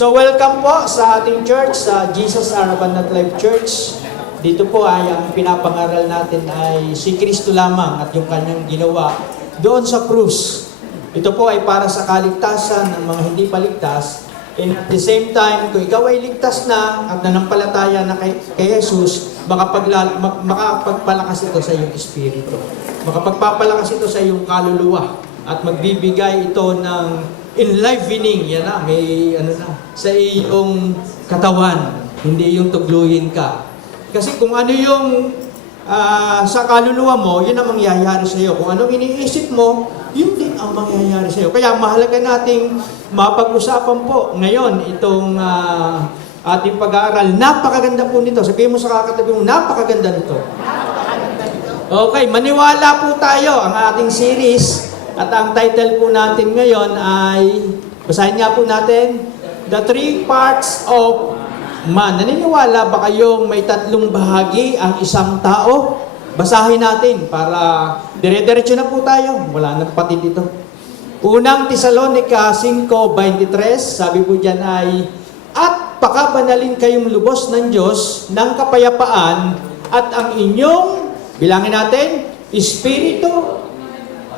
So welcome po sa ating church, sa Jesus Arabanat Life Church. Dito po ay ang pinapangaral natin ay si Kristo lamang at yung kanyang ginawa doon sa krus. Ito po ay para sa kaligtasan ng mga hindi paligtas. And at the same time, kung ikaw ay ligtas na at nanampalataya na kay Jesus, makapagpalakas ito sa iyong espiritu. Makapagpapalakas ito sa iyong kaluluwa at magbibigay ito ng enlivening, yan na, may sa iyong katawan, hindi yung tugluyin ka. Kasi kung ano yung sa kaluluwa mo, yun ang mangyayari sa iyo. Kung anong iniisip mo, yun din ang mangyayari sa iyo. Kaya mahalaga nating mapag-usapan po ngayon itong ating pag-aaral. Napakaganda po nito. Sabihin mo sa kakatabi mo, napakaganda nito. Okay, maniwala po tayo ang ating series. At ang title po natin ngayon ay, basahin nga po natin, The Three Parts of Man. Naniniwala ba kayong may tatlong bahagi ang isang tao? Basahin natin para dire-diretso na po tayo. Wala nang pati dito. Unang Tesalonica 5:23, sabi po dyan ay, at pakabanalin kayong lubos ng Diyos ng kapayapaan at ang inyong, bilangin natin, espiritu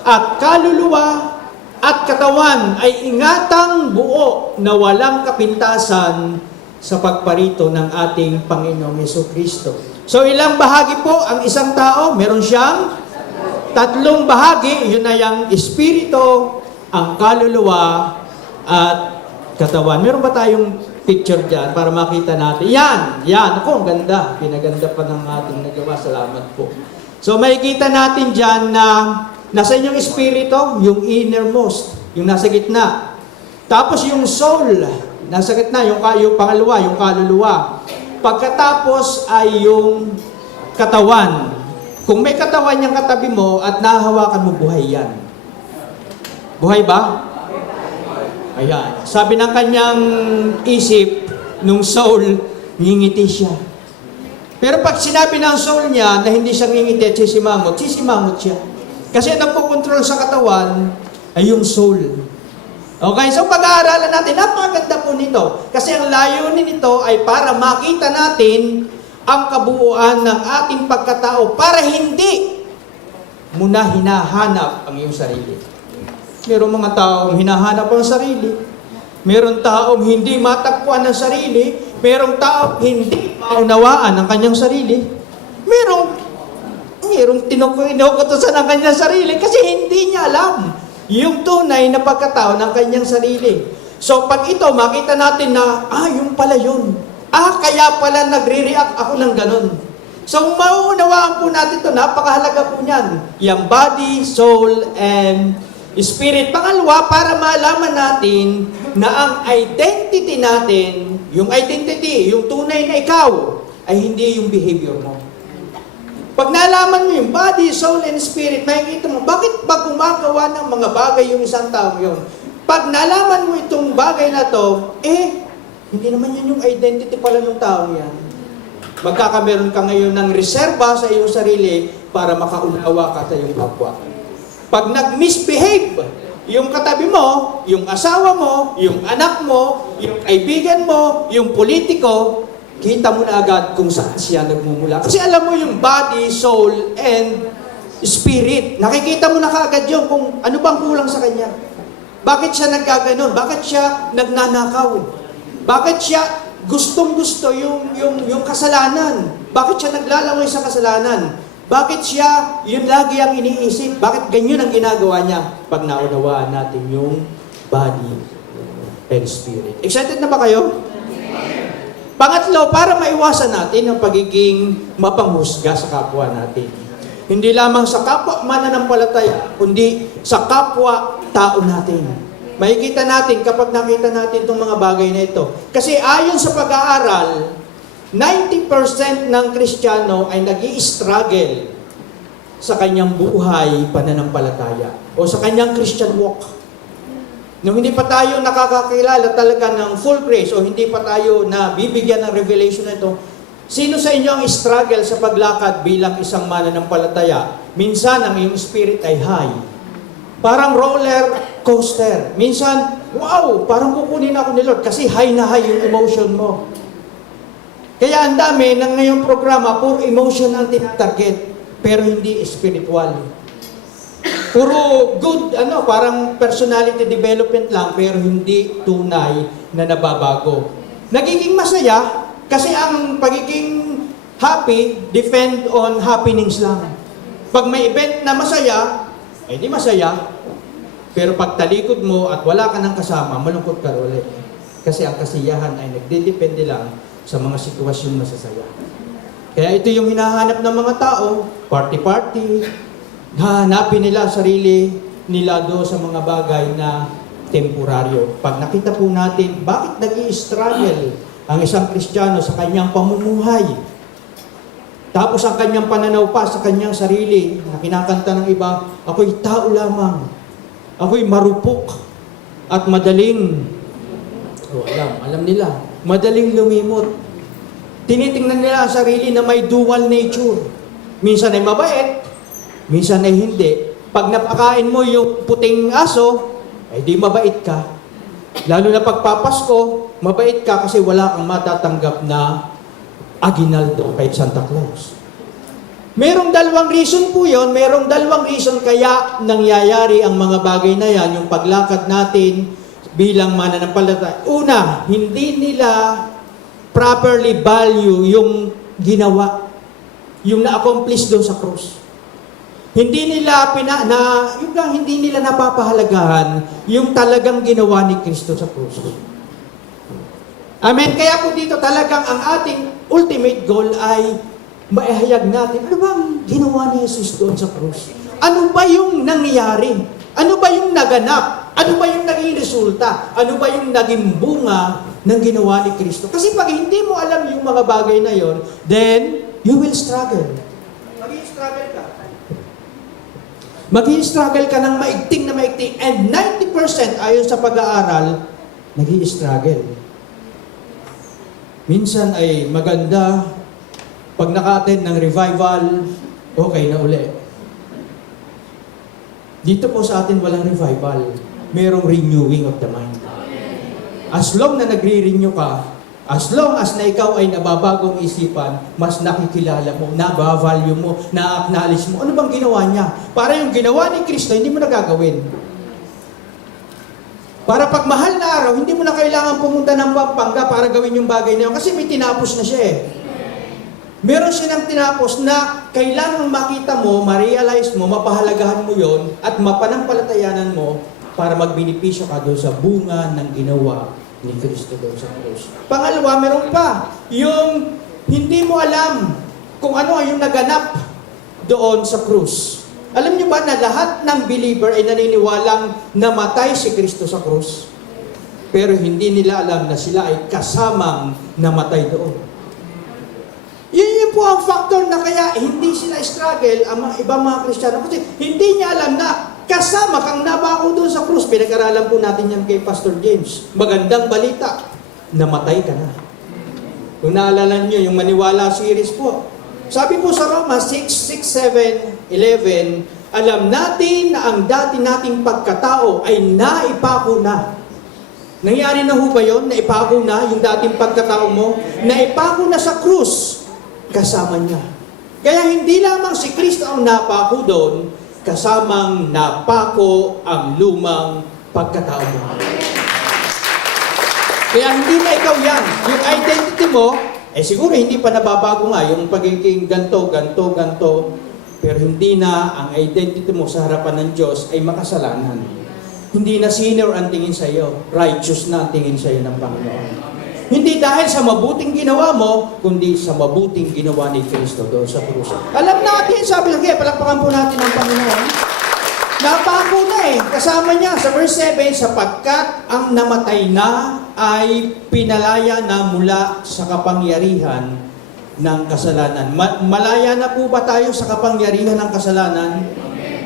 at kaluluwa at katawan ay ingatang buo na walang kapintasan sa pagparito ng ating Panginoong Jesucristo. So ilang bahagi po ang isang tao? Meron siyang tatlong bahagi. Yun ay ang espiritu, ang kaluluwa at katawan. Meron ba tayong picture dyan para makita natin? Yan. Ako, ang ganda. Pinaganda pa ng ating nagawa. Salamat po. So makikita natin dyan na nasa inyong espiritu, yung innermost, yung nasa gitna. Tapos yung soul, nasa gitna, yung pangalawa, yung kaluluwa. Pagkatapos ay yung katawan. Kung may katawan yung katabi mo at nahahawakan mo, buhay yan. Buhay ba? Ayan. Sabi ng kanyang isip, nung soul, ngingiti siya. Pero pag sinabi ng soul niya na hindi siya ngingiti at sisimangot siya. Kasi ang nagpo-control sa katawan ay yung soul. Okay, so pag-aaralan natin, napakaganda po nito. Kasi ang layunin nito ay para makita natin ang kabuuan ng ating pagkatao para hindi mo na hinahanap ang iyong sarili. Merong mga taong hinahanap ang sarili. Merong taong hindi matagpuan ng sarili. Merong taong hindi maunawaan ang kanyang sarili. Merong tinukutosan ang kanyang sarili kasi hindi niya alam yung tunay na pagkatao ng kanyang sarili. So pag ito, makita natin na, yung pala yun. Kaya pala nagre-react ako ng ganun. So mauunawaan po natin ito, napakahalaga po niyan. Yung body, soul, and spirit. Pangalawa, para malaman natin na ang identity natin, yung tunay na ikaw, ay hindi yung behavior mo. Pag nalaman mo yung body, soul, and spirit, makikita mo, bakit pag gumagawa ng mga bagay yung isang tao yun? Pag nalaman mo itong bagay na to, hindi naman yan yung identity pala ng tao yan. Magkakameron ka ngayon ng reserba sa iyong sarili para makaunawa ka sa iyong kapwa. Pag nag-misbehave, yung katabi mo, yung asawa mo, yung anak mo, yung kaibigan mo, yung politiko, kita mo na agad kung saan siya nagmumula. Kasi alam mo yung body, soul, and spirit. Nakikita mo na kaagad yun kung ano bang kulang sa kanya. Bakit siya nagkaganon? Bakit siya nagnanakaw? Bakit siya gustong-gusto yung kasalanan? Bakit siya naglalangoy sa kasalanan? Bakit siya yun lagi ang iniisip? Bakit ganyan ang ginagawa niya? Pag naunawaan natin yung body and spirit. Excited na ba kayo? Pangatlo, para maiwasan natin ang pagiging mapanghusga sa kapwa natin. Hindi lamang sa kapwa mananampalataya, kundi sa kapwa tao natin. Makikita natin kapag nakita natin itong mga bagay na ito. Kasi ayon sa pag-aaral, 90% ng Kristiyano ay nag-i-struggle sa kanyang buhay pananampalataya o sa kanyang Christian walk. Nung hindi pa tayo nakakakilala talaga ng full grace o hindi pa tayo na bibigyan ng revelation na ito, sino sa inyo ang struggle sa paglakad bilang isang mananampalataya? Minsan ang iyong spirit ay high. Parang roller coaster. Minsan wow, parang kukunin ako ni Lord kasi high na high yung emotion mo. Kaya ang dami ng ngayong programa, puro emotion ang tinatarget, pero hindi spiritual. Puro good, parang personality development lang, pero hindi tunay na nababago. Nagiging masaya, kasi ang pagiging happy, depend on happenings lang. Pag may event na masaya, ay di masaya. Pero pag talikod mo at wala ka ng kasama, malungkot ka ulit. Kasi ang kasiyahan ay nagdedepende lang sa mga sitwasyong masasaya. Kaya ito yung hinahanap ng mga tao, party-party, hanapin nila sarili nila do sa mga bagay na temporaryo. Pag nakita po natin, bakit nag-i-struggle ang isang Kristiyano sa kanyang pamumuhay? Tapos ang kanyang pananaw pa sa kanyang sarili, na kinakanta ng iba, ako'y tao lamang. Ako'y marupok at madaling, alam nila, madaling lumimot. Tinitingnan nila ang sarili na may dual nature. Minsan ay mabait, minsan ay hindi. Pag napakain mo yung puting aso, ay di mabait ka. Lalo na pagpapasko, mabait ka kasi wala kang matatanggap na aginaldo kay Santa Claus. Merong dalawang reason po yun, merong dalawang reason kaya nangyayari ang mga bagay na yan, yung paglakad natin bilang mananampalataya. Una, hindi nila properly value yung ginawa, yung na-accomplish doon sa krus. Hindi nila hindi nila napapahalagahan yung talagang ginawa ni Kristo sa krus. Amen. Kaya po dito talagang ang ating ultimate goal ay maihayag natin, ano bang ginawa ni Jesus doon sa krus? Ano ba yung nangyayari? Ano ba yung naganap? Ano ba yung naging resulta? Ano ba yung naging bunga ng ginawa ni Kristo? Kasi pag hindi mo alam yung mga bagay na yon, then you will struggle. Mag-i-struggle ka. Mag-i-struggle ka ng maigting na maigting. And 90% ayon sa pag-aaral, nag-i-struggle. Minsan ay maganda, pag naka-attend ng revival, okay na uli. Dito po sa atin walang revival. Merong renewing of the mind. As long na nagre-renew ka, as long as na ikaw ay nababagong isipan, mas nakikilala mo, nabavalue mo, na-acknowledge mo. Ano bang ginawa niya? Para yung ginawa ni Kristo, hindi mo nagagawin. Para pag mahal na araw, hindi mo na kailangan pumunta ng Pampanga para gawin yung bagay na yun. Kasi may tinapos na siya eh. Meron silang tinapos na kailangang makita mo, ma-realize mo, mapahalagahan mo yon at mapanampalatayanan mo para magbenepisyo ka doon sa bunga ng ginawa ni Kristo doon sa krus. Pangalawa, meron pa, yung hindi mo alam kung ano yung naganap doon sa krus. Alam niyo ba na lahat ng believer ay naniniwalang namatay si Kristo sa krus? Pero hindi nila alam na sila ay kasamang namatay doon. Yun po ang factor na kaya hindi sila struggle ang mga ibang mga Kristiyano. Kasi hindi niya alam na kasama kang nabako doon sa krus. Pinag-aralan po natin yan kay Pastor James. Magandang balita, namatay ka na. Kung naalala niyo, yung Maniwala series po. Sabi po sa Roma 6, 6, 7, 11, alam natin na ang dati nating pagkatao ay naipako na. Nangyari na ho ba yun? Naipako na yung dating pagkatao mo? Naipako na sa krus. Kasama niya. Kaya hindi lamang si Kristo ang napako doon, kasamang napako ang lumang pagkatao mo. Kaya hindi na ikaw yan. Yung identity mo, siguro hindi pa nababago nga yung pagiging ganto. Pero hindi na ang identity mo sa harapan ng Diyos ay makasalanan. Hindi na sinner ang tingin sa iyo, righteous na ang tingin sa iyo ng Panginoon. Hindi dahil sa mabuting ginawa mo, kundi sa mabuting ginawa ni Kristo doon sa krus. Alam natin, sabi lang, palakpakan po natin ang Panginoon. Napako na kasama niya sa verse 7, sapagkat ang namatay na ay pinalaya na mula sa kapangyarihan ng kasalanan. Malaya na po ba tayo sa kapangyarihan ng kasalanan?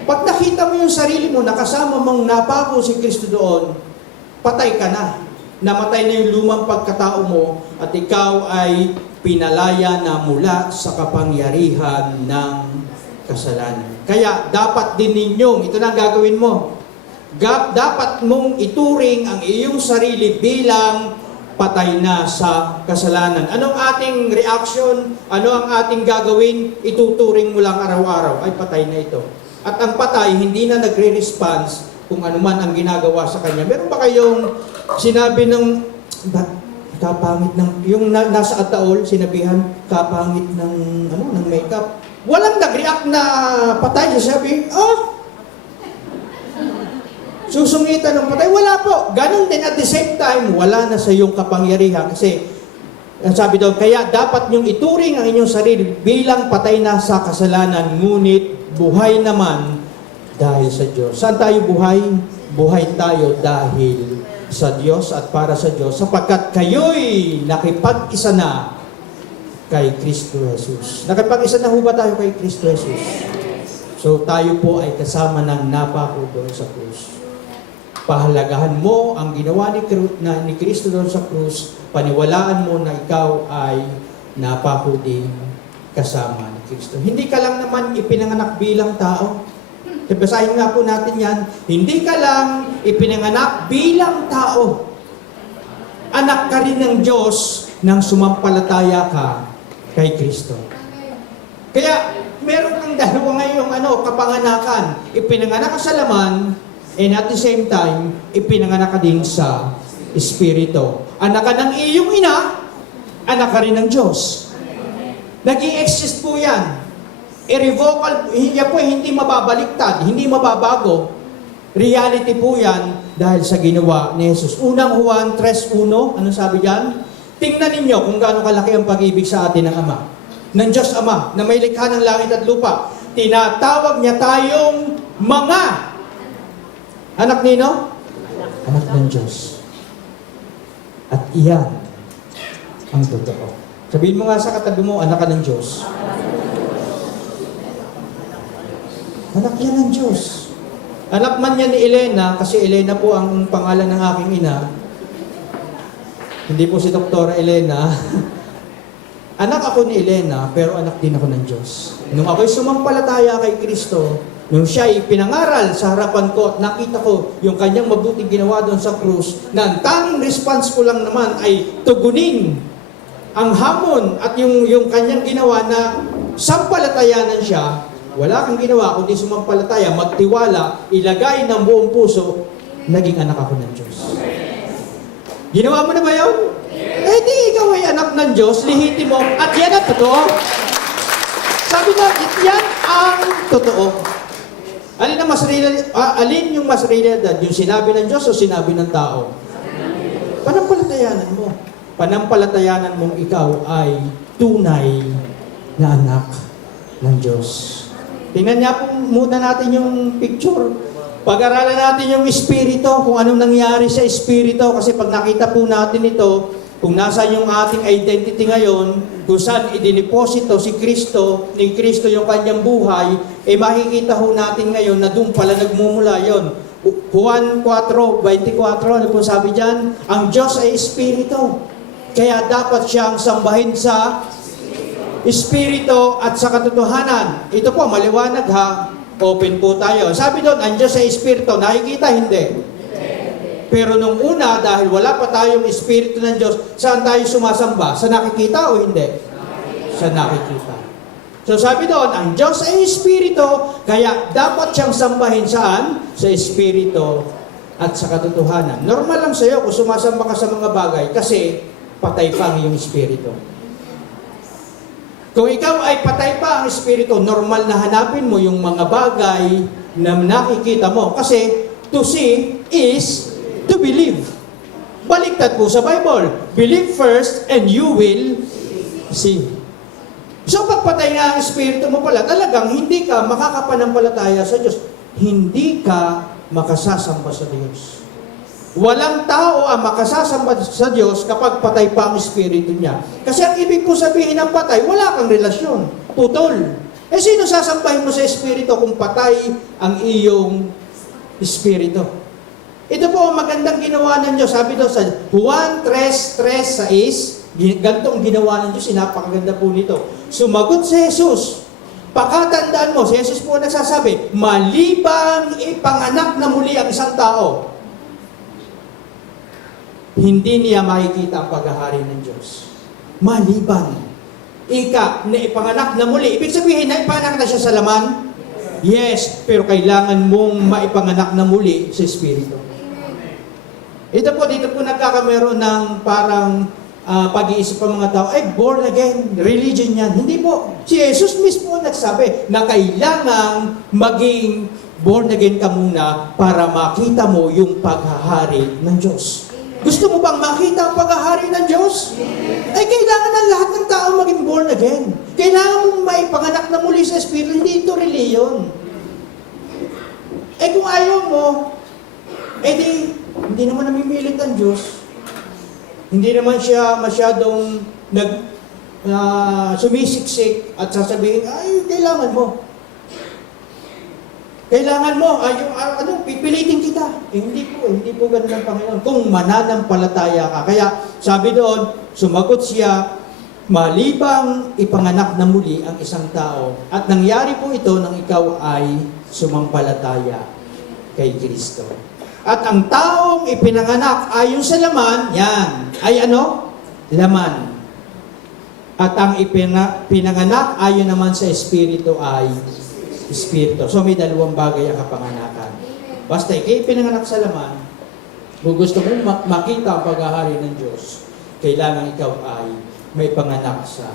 Pag nakita mo yung sarili mo, nakasama mong napako si Kristo doon, patay ka na. Namatay na yung lumang pagkatao mo at ikaw ay pinalaya na mula sa kapangyarihan ng kasalanan. Kaya dapat din ninyong, ito na gagawin mo, dapat mong ituring ang iyong sarili bilang patay na sa kasalanan. Anong ating reaction? Ano ang ating gagawin? Ituturing mo lang araw-araw, ay patay na ito. At ang patay, hindi na nagre-response kung ano man ang ginagawa sa kanya. Meron ba kayong sinabi ng, kapangit ng, yung nasa ataol, sinabihan, kapangit ng, ng makeup. Walang nag-react na patay, sasabi, susungitan ng patay. Wala po. Ganon din at the same time, wala na sa iyong kapangyarihan. Kasi, sabi doon, kaya dapat niyong ituring ang inyong sarili bilang patay na sa kasalanan, ngunit buhay naman dahil sa Diyos. Saan tayo buhay? Buhay tayo dahil sa Diyos at para sa Diyos, sapagkat kayo'y nakipag-isa na kay Kristo Jesus. Nakipag-isa na ho ba tayo kay Kristo Jesus? So tayo po ay kasama ng napako doon sa krus. Pahalagahan mo ang ginawa ni Kristo doon sa krus, paniwalaan mo na ikaw ay napako din kasama ni Kristo. Hindi ka lang naman ipinanganak bilang tao. Basahin nga po natin yan. Hindi ka lang ipinanganak bilang tao. Anak ka rin ng Diyos nang sumampalataya ka kay Kristo. Kaya, meron kang dalawa ngayong kapanganakan. Ipinanganak ka sa laman, and at the same time, ipinanganak ka din sa Espiritu. Anak ka ng iyong ina, anak ka rin ng Diyos. Nag-i-exist po yan. Irrevocable, yan po hindi mababaliktad, hindi mababago. Reality po yan dahil sa ginawa ni Jesus. Unang Juan 3:1, ano sabi diyan? Tingnan ninyo kung gaano kalaki ang pag-ibig sa atin ng Ama. Ng Diyos Ama, na may likha ng langit at lupa. Tinatawag niya tayong mga anak nino? Anak ng Diyos. At iyan ang totoo. Sabihin mo nga sa katabi mo, anak ka ng Diyos. Anak yan ng Diyos. Anak man yan ni Elena, kasi Elena po ang pangalan ng aking ina. Hindi po si Doktora Elena. Anak ako ni Elena, pero anak din ako ng Diyos. Nung ako'y sumampalataya kay Kristo, nung siya'y pinangaral sa harapan ko at nakita ko yung kanyang mabuting ginawa doon sa krus, na ang tanging response ko lang naman ay tugunin ang hamon at yung kanyang ginawa na sampalatayanan siya. Wala kang ginawa kundi sumampalataya, magtiwala, ilagay ng buong puso, naging anak ako ng Diyos. Ginawa mo na ba yun? Eh di ikaw ay anak ng Diyos, lihitin mo, at yan ang totoo. Sabi na, yan ang totoo. Alin yung mas realidad? Yung sinabi ng Diyos o sinabi ng tao? Panampalatayanan mo. Panampalatayanan mong ikaw ay tunay na anak ng Diyos. Tingnan niya po muna natin yung picture. Pag-aralan natin yung Espiritu, kung anong nangyari sa Espiritu. Kasi pag nakita po natin ito, kung nasa yung ating identity ngayon, kung saan idiniposito si Kristo, ni Kristo yung kanyang buhay, makikita ho natin ngayon na doon pala nagmumula yon. Juan 4:24, ano po sabi dyan? Ang Diyos ay Espiritu. Kaya dapat siyang sambahin sa Espiritu at sa katotohanan. Ito po, maliwanag ha. Open po tayo. Sabi doon, ang Diyos ay Espiritu. Nakikita? Hindi. Pero nung una, dahil wala pa tayong Espiritu ng Diyos, saan tayo sumasamba? Sa nakikita o hindi? Sa nakikita. So sabi doon, ang Diyos ay Espiritu, kaya dapat siyang sambahin saan? Sa Espiritu at sa katotohanan. Normal lang sa'yo kung sumasamba ka sa mga bagay kasi patay pa ang iyong Espiritu. Kung ikaw ay patay pa ang Espiritu, normal na hanapin mo yung mga bagay na nakikita mo. Kasi to see is to believe. Baliktad po sa Bible. Believe first and you will see. So pagpatay nga ang Espiritu mo pala, talagang hindi ka makakapanampalataya sa Diyos. Hindi ka makasasamba sa Diyos. Walang tao ang makasasamba sa Diyos kapag patay pa ang Espiritu niya. Kasi ang ibig po sabihin ng patay, wala kang relasyon. Putol. Eh sino sasambahin mo sa Espiritu kung patay ang iyong Espiritu? Ito po ang magandang ginawa ng Diyos. Sabi doon sa Juan 3:6, ganitong ginawa ng Diyos, napakaganda po nito. Sumagot si Jesus, pakatandaan mo, si Jesus po nagsasabi, malibang ipanganak na muli ang isang tao, hindi niya makikita ang paghahari ng Diyos. Maliban. Ika, na ipanganak na muli. Ibig sabihin, na ipanganak na siya sa laman? Yes, pero kailangan mong maipanganak na muli sa Espiritu. Dito po nagkakameron ng parang pag-iisip ng mga tao, ay born again, religion yan. Hindi po. Si Jesus mismo nagsabi na kailangan maging born again ka muna para makita mo yung paghahari ng Diyos. Gusto mo bang makita ang paghahari ng Diyos? Ay kailangan ng lahat ng tao maging born again. Kailangan mong maipanganak na muli sa Espiritu. Hindi ito reliyon. Eh kung ayaw mo, hindi naman namimilit ang Diyos. Hindi naman siya masyadong sumisiksik at sasabihin, ay, kailangan mo. Kailangan mo, pipilitin kita. Hindi po ganun ang Panginoon. Kung mananampalataya ka. Kaya, sabi doon, sumagot siya, malibang ipanganak na muli ang isang tao. At nangyari po ito nang ikaw ay sumampalataya kay Kristo. At ang taong ipinanganak ayon sa laman, yan, ay ano? Laman. At ang pinanganak ayon naman sa Espiritu ay Espiritu. So may dalawang bagay ang kapanganakan. Basta ikay pinanganak sa laman, kung gusto mong makita ang paghahari ng Diyos, kailangan ikaw ay may panganak sa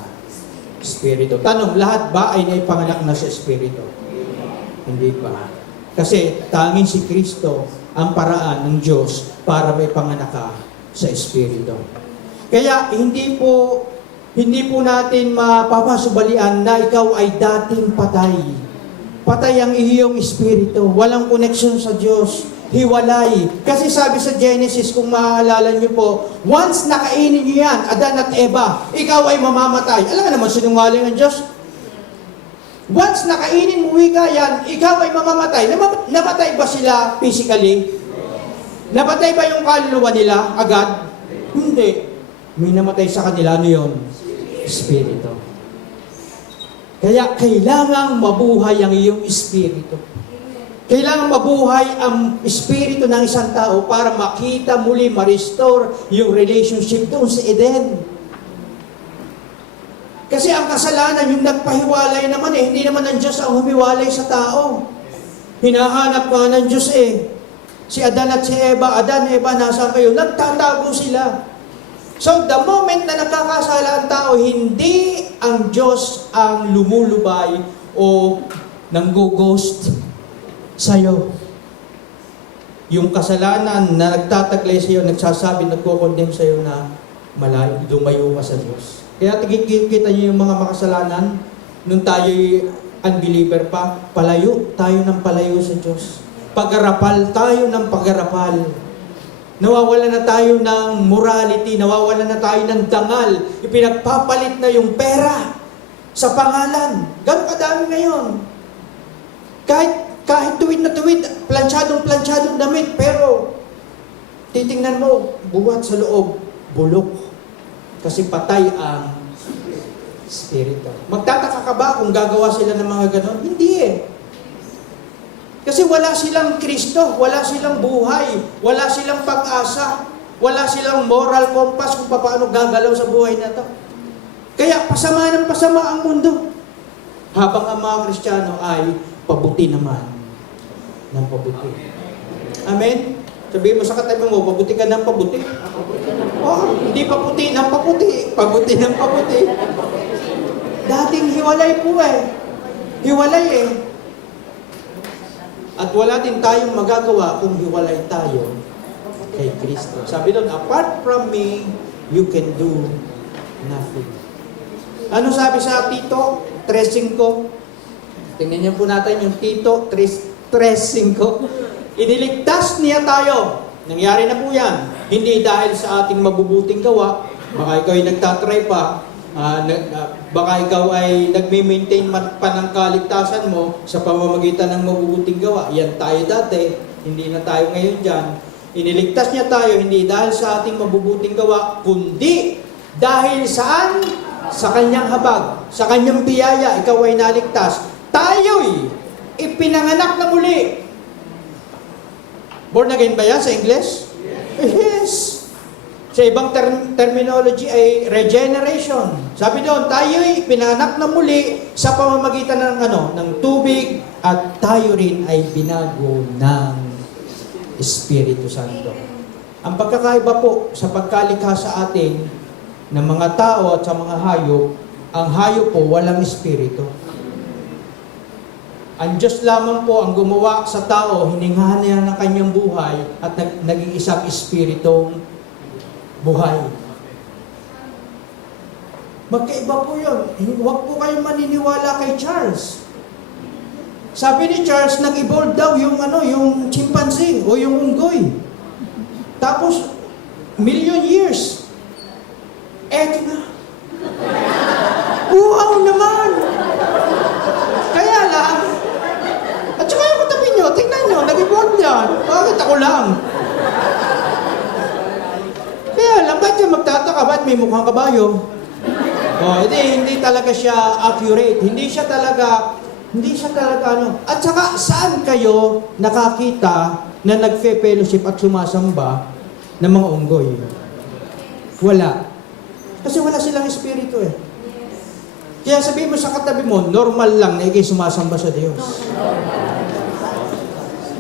Espiritu. Tanong, lahat ba ay naipanganak na sa Espiritu? Hindi pa. Kasi tanging si Kristo ang paraan ng Diyos para may panganak ka sa Espiritu. Kaya hindi po natin mapapasubalian na ikaw ay dating patay. Patay ang iyong espiritu. Walang connection sa Diyos. Hiwalay. Kasi sabi sa Genesis, kung maaalala niyo po, once nakainin niyo yan, Adan at Eva, ikaw ay mamamatay. Alam nga naman, sinungaling ang Diyos. Once nakainin mo yan, ikaw ay mamamatay. Namatay ba sila physically? Namatay ba yung kaluluwa nila agad? Hindi. May namatay sa kanila, ano yun? Espiritu. Kaya kailangang mabuhay ang iyong espiritu. Kailangang mabuhay ang espiritu ng isang tao para makita muli, ma-restore yung relationship doon sa Eden. Kasi ang kasalanan, yung nagpahiwalay naman hindi naman ang Diyos ang humiwalay sa tao. Hinahanap nga ng Diyos Si Adan at si Eva, nasaan kayo? Nagtatago sila. So, the moment na nagkakasala ang tao, hindi ang Diyos ang lumulubay o nanggo-ghost sa'yo. Yung kasalanan na nagtataglay sa'yo, nagsasabi, nagko-condemn sa'yo na lumayo ka sa Diyos. Kaya kita niyo yung mga makasalanan, nung tayo'y unbeliever pa, palayo tayo ng palayo sa Diyos. Pag-arapal tayo ng pag-arapal. Nawawala na tayo ng morality, nawawala na tayo ng dangal. Ipinagpapalit na yung pera sa pangalan. Gano'n kadami ngayon. Kahit tuwid na tuwid, planchadong damit, pero titingnan mo, buwat sa loob, bulok. Kasi patay ang Espiritu. Magtataka ka ba kung gagawa sila ng mga gano'n? Hindi Kasi wala silang Kristo, wala silang buhay, wala silang pag-asa, wala silang moral compass kung paano gagalaw sa buhay na to. Kaya pasama ng pasama ang mundo. Habang ang mga Kristiyano ay pabuti naman ng pabuti. Amen? Sabihin mo sa katabi mo, pabuti ka ng pabuti. Hindi pabuti ng pabuti, pabuti ng pabuti. Dating hiwalay po Hiwalay At wala din tayong magagawa kung hiwalay tayo kay Kristo. Sabi doon, apart from me, you can do nothing. Ano sabi sa Tito 3:5? Tingnan niyo po natin yung Tito 3:5. Iniligtas niya tayo. Nangyari na po yan. Hindi dahil sa ating mabubuting gawa. Baka ikaw ay nagtatry pa. Baka ikaw ay nagme-maintain pa ng kaligtasan mo sa pamamagitan ng mabubuting gawa. Yan tayo dati, hindi na tayo ngayon dyan. Iniligtas niya tayo, hindi dahil sa ating mabubuting gawa, kundi dahil saan? Sa kanyang habag, sa kanyang biyaya, ikaw ay naligtas. Tayo tayo'y ipinanganak na muli. Born again ba yan sa English? Yes. Sa ibang terminology ay regeneration. Sabi doon, tayo'y ipinanganak na muli sa pamamagitan ng tubig at tayo rin ay binago ng Espiritu Santo. Ang pagkakaiba po sa pagkalikha sa atin ng mga tao at sa mga hayop, ang hayop po walang espiritu. Ang Diyos lamang po ang gumawa sa tao, hiningahan niya ng kanyang buhay at naging isang espiritong buhay. Magkaiba po yun. Huwag po kayong maniniwala kay Charles. Sabi ni Charles, nag-evolve daw yung chimpanzee o yung unggoy. Tapos, million years. Eto na. Wow naman! Kaya lang, at saka yung katabi nyo, tingnan nyo, nag-evolve yan. Bakit ako lang? Kaya lang, ba't yung magtataka? Ba't may mukhang kabayo? Hindi talaga siya accurate. Hindi siya talaga At saka, saan kayo nakakita na nagfe-fellowship at sumasamba ng mga unggoy? Wala. Kasi wala silang espiritu eh. Kaya sabihin mo sa katabi mo, normal lang na ikay sumasamba sa Diyos.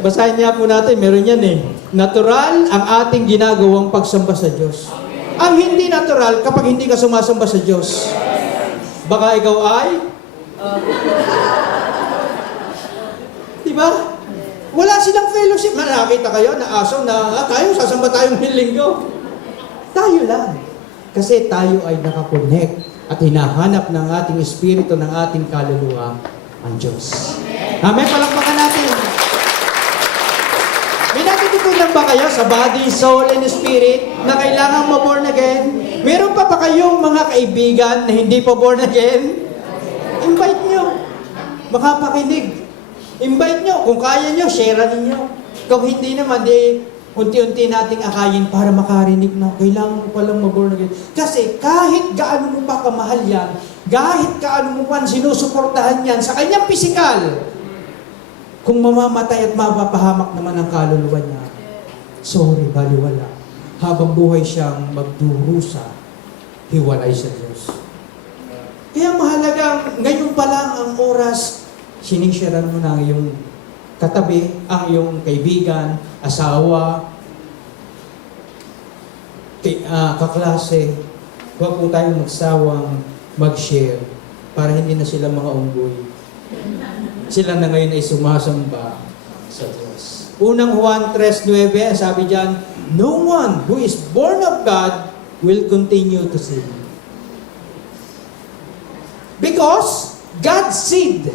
Basahin niya po natin, meron yan eh. Natural ang ating ginagawang pagsamba sa Diyos. Ang hindi natural kapag hindi ka sumasamba sa Diyos. Baka ikaw ay... Diba? Wala silang fellowship. Nakakita kayo na aso na tayo, sasamba tayong linggo. Tayo lang. Kasi tayo ay nakakonect at hinahanap ng ating espiritu, ng ating kaluluwa, ang Diyos. Amen? Palakpakan natin. May natututunan ba kayo sa body, soul, and spirit na kailangan mo-born again? Meron pa kayong mga kaibigan na hindi pa born again? Invite nyo. Makapakinig. Invite nyo. Kung kaya nyo, share ninyo. Kung hindi naman, unti-unti nating akayin para makarinig na kailangan mo palang mag-born again. Kasi kahit gaano mo pa kamahal yan, kahit gaano mo pa sinusuportahan yan sa kanyang pisikal, kung mamamatay at mapapahamak naman ang kaluluwa niya, sorry, baliwala. Habang buhay siyang magdurusa, hiwalay sa Diyos. Kaya mahalagang ngayon pa lang ang oras, sinisharan mo na ang iyong katabi, ang iyong kaibigan, asawa, kaklase. Huwag po tayong magsawang mag-share para hindi na sila mga unggoy. Sila na ngayon ay sumasamba sa Diyos. Unang Juan 3:9, sabi diyan, no one who is born of God will continue to sin. Because God's seed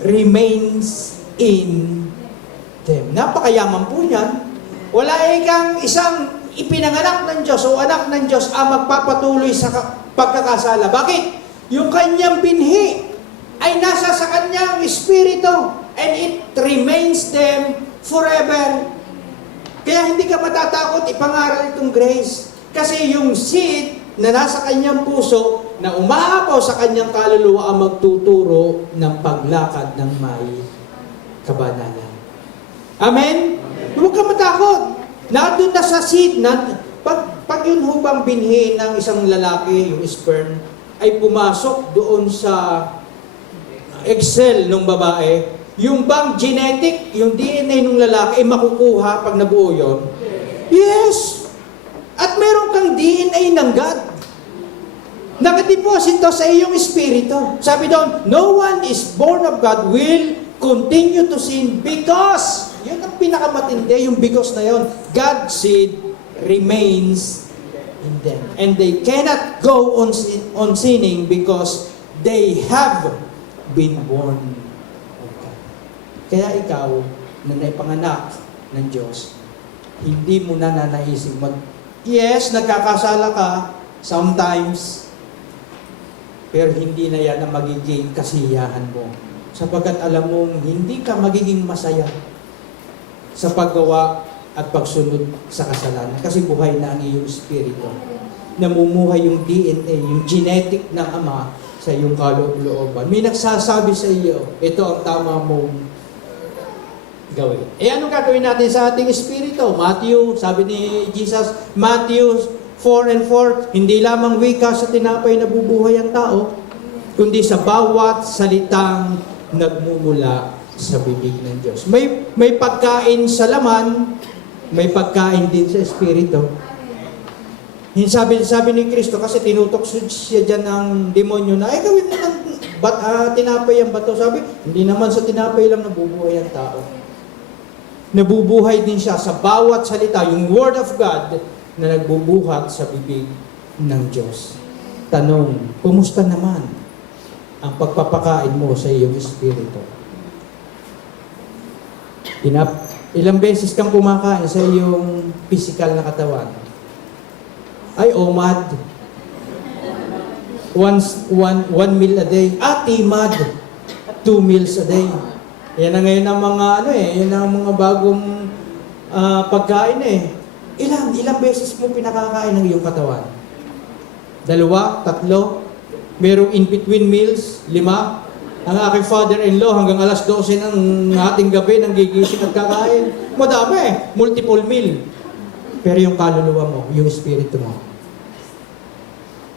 remains in them. Napakayaman po niyan. Wala kang isang ipinanganak ng Diyos o anak ng Diyos ang magpapatuloy sa pagkakasala. Bakit? Yung kanyang binhi ay nasa sa kanyang espiritu and it remains them forever. Kaya hindi ka matatakot ipangaral itong grace. Kasi yung seed na nasa kanyang puso na umaapaw sa kanyang kaluluwa ang magtuturo ng paglakad ng may kabanalan. Amen? Huwag ka matakot. Nandun na sa seed, pag yun hubang binhi ng isang lalaki, yung sperm, ay pumasok doon sa Excel ng babae, yung bang genetic, yung DNA ng lalaki ay makukuha pag nabuo yun? Yes! At meron kang DNA ng God. Nakadeposit to sa iyong espiritu. Sabi doon, no one is born of God will continue to sin because, yun ang pinakamatindi, yung because na yun, God's seed remains in them. And they cannot go on sinning because they have been born of God. Kaya ikaw, na naipanganak ng Diyos, hindi mo na nanaisip yes, nagkakasala ka sometimes, pero hindi na yan ang magiging kasiyahan mo. Sapagkat alam mong hindi ka magiging masaya sa paggawa at pagsunod sa kasalanan. Kasi buhay na ang iyong espiritu. Namumuhay yung DNA, yung genetic ng Ama sa iyong kaloob-looban. May nagsasabi sa iyo, ito ang tama mong gawin. Anong gagawin natin sa ating espiritu? Matthew, sabi ni Jesus, Matthew 4:4, hindi lamang wika sa tinapay na bubuhay ang tao, kundi sa bawat salitang nagmumula sa bibig ng Diyos. May pagkain sa laman, may pagkain din sa espiritu. Sabi ni Kristo, kasi tinutok siya dyan ng demonyo na, gawin mo ng tinapay ang bato. Sabi, hindi naman sa tinapay lang nabubuhay ang tao. Nabubuhay din siya sa bawat salita, yung Word of God na nagbubuhat sa bibig ng Diyos. Tanong, kumusta naman ang pagpapakain mo sa iyong espiritu? Ilang beses kang kumakain sa iyong physical na katawan? Ay, OMAD. One meal a day. TMAD. 2 meals a day. Yan na ngayon ang mga yan ang mga bagong pagkain Ilang beses mo pinakakain ng iyong katawan? 2, 3, merong in-between meals, 5. Ang aking father-in-law hanggang alas 12 ng ating gabi nang gigising at kakain. Madami, multiple meal. Pero yung kaluluwa mo, yung espiritu mo,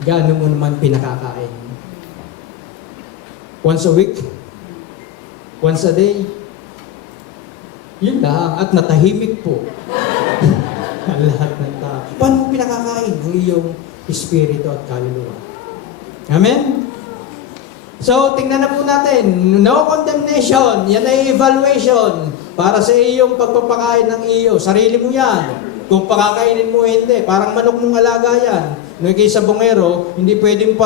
gaano mo naman pinakakain? Once a week? Once a day? Yun lang. At natahimik po ang lahat ng tao. Paano mo pinakakain ang iyong espiritu at kaluluwa? Amen? So, tingnan na po natin. No condemnation. Yan ay evaluation para sa iyong pagpapakain ng iyo. Sarili mo yan. Kung pakakainin mo, hindi. Parang manok mong alaga yan. Nung ikay sa bungero, hindi pwede yung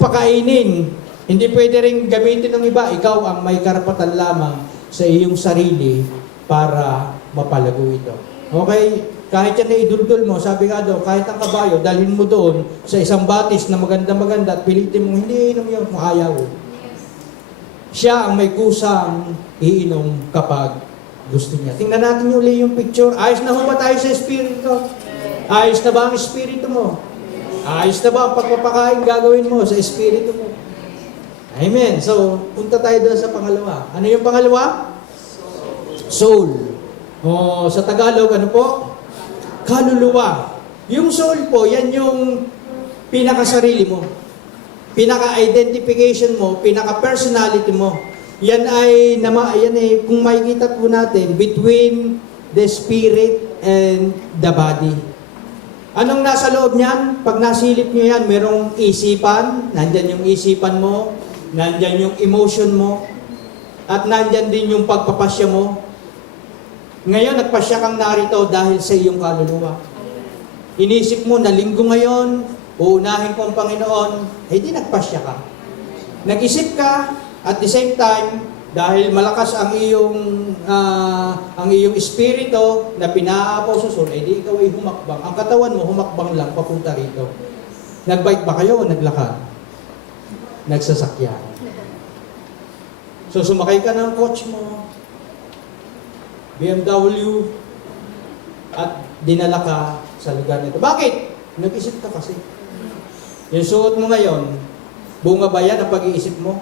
pakainin. Hindi pwede rin gamitin ng iba. Ikaw ang may karapatan lamang sa iyong sarili para mapalago ito. Okay? Kahit yan na idudol mo, sabi nga daw, kahit ang kabayo, dalhin mo doon sa isang batis na maganda-maganda at pilitin mo, hindi inom yun, ayaw. Siya ang may kusang iinom kapag gusto niya. Tingnan natin yung picture. Ayos na ba tayo sa espiritu? Ayos na ba ang espiritu mo? Ayos na ba ang pagpapakain gagawin mo sa espiritu mo? Amen. So, punta tayo doon sa pangalawa. Ano yung pangalawa? Soul. Sa Tagalog, ano po? Kaluluwa. Yung soul po, yan yung pinakasarili mo. Pinaka-identification mo, pinaka-personality mo. Yan ay kung makikita po natin, between the spirit and the body. Anong nasa loob niyan? Pag nasilip niyo yan, merong isipan, nandyan yung isipan mo, nandyan yung emotion mo, at nandyan din yung pagpapasya mo. Ngayon, nagpasya kang narito dahil sa iyong kaluluwa. Inisip mo na linggo ngayon, uunahin ko ang Panginoon, di nagpasya ka. Nag-isip ka, at the same time, dahil malakas ang iyong espiritu na pinaapaw sa soul, di ikaw ay humakbang. Ang katawan mo, humakbang lang papunta rito. Nagbike ba kayo o naglakad? Nagsasakyan. So, sumakay ka ng coach mo, BMW, at dinala ka sa lugar nito. Bakit? Nag-isip ka kasi. Yung suot mo ngayon, bunga ba yan ang pag-iisip mo?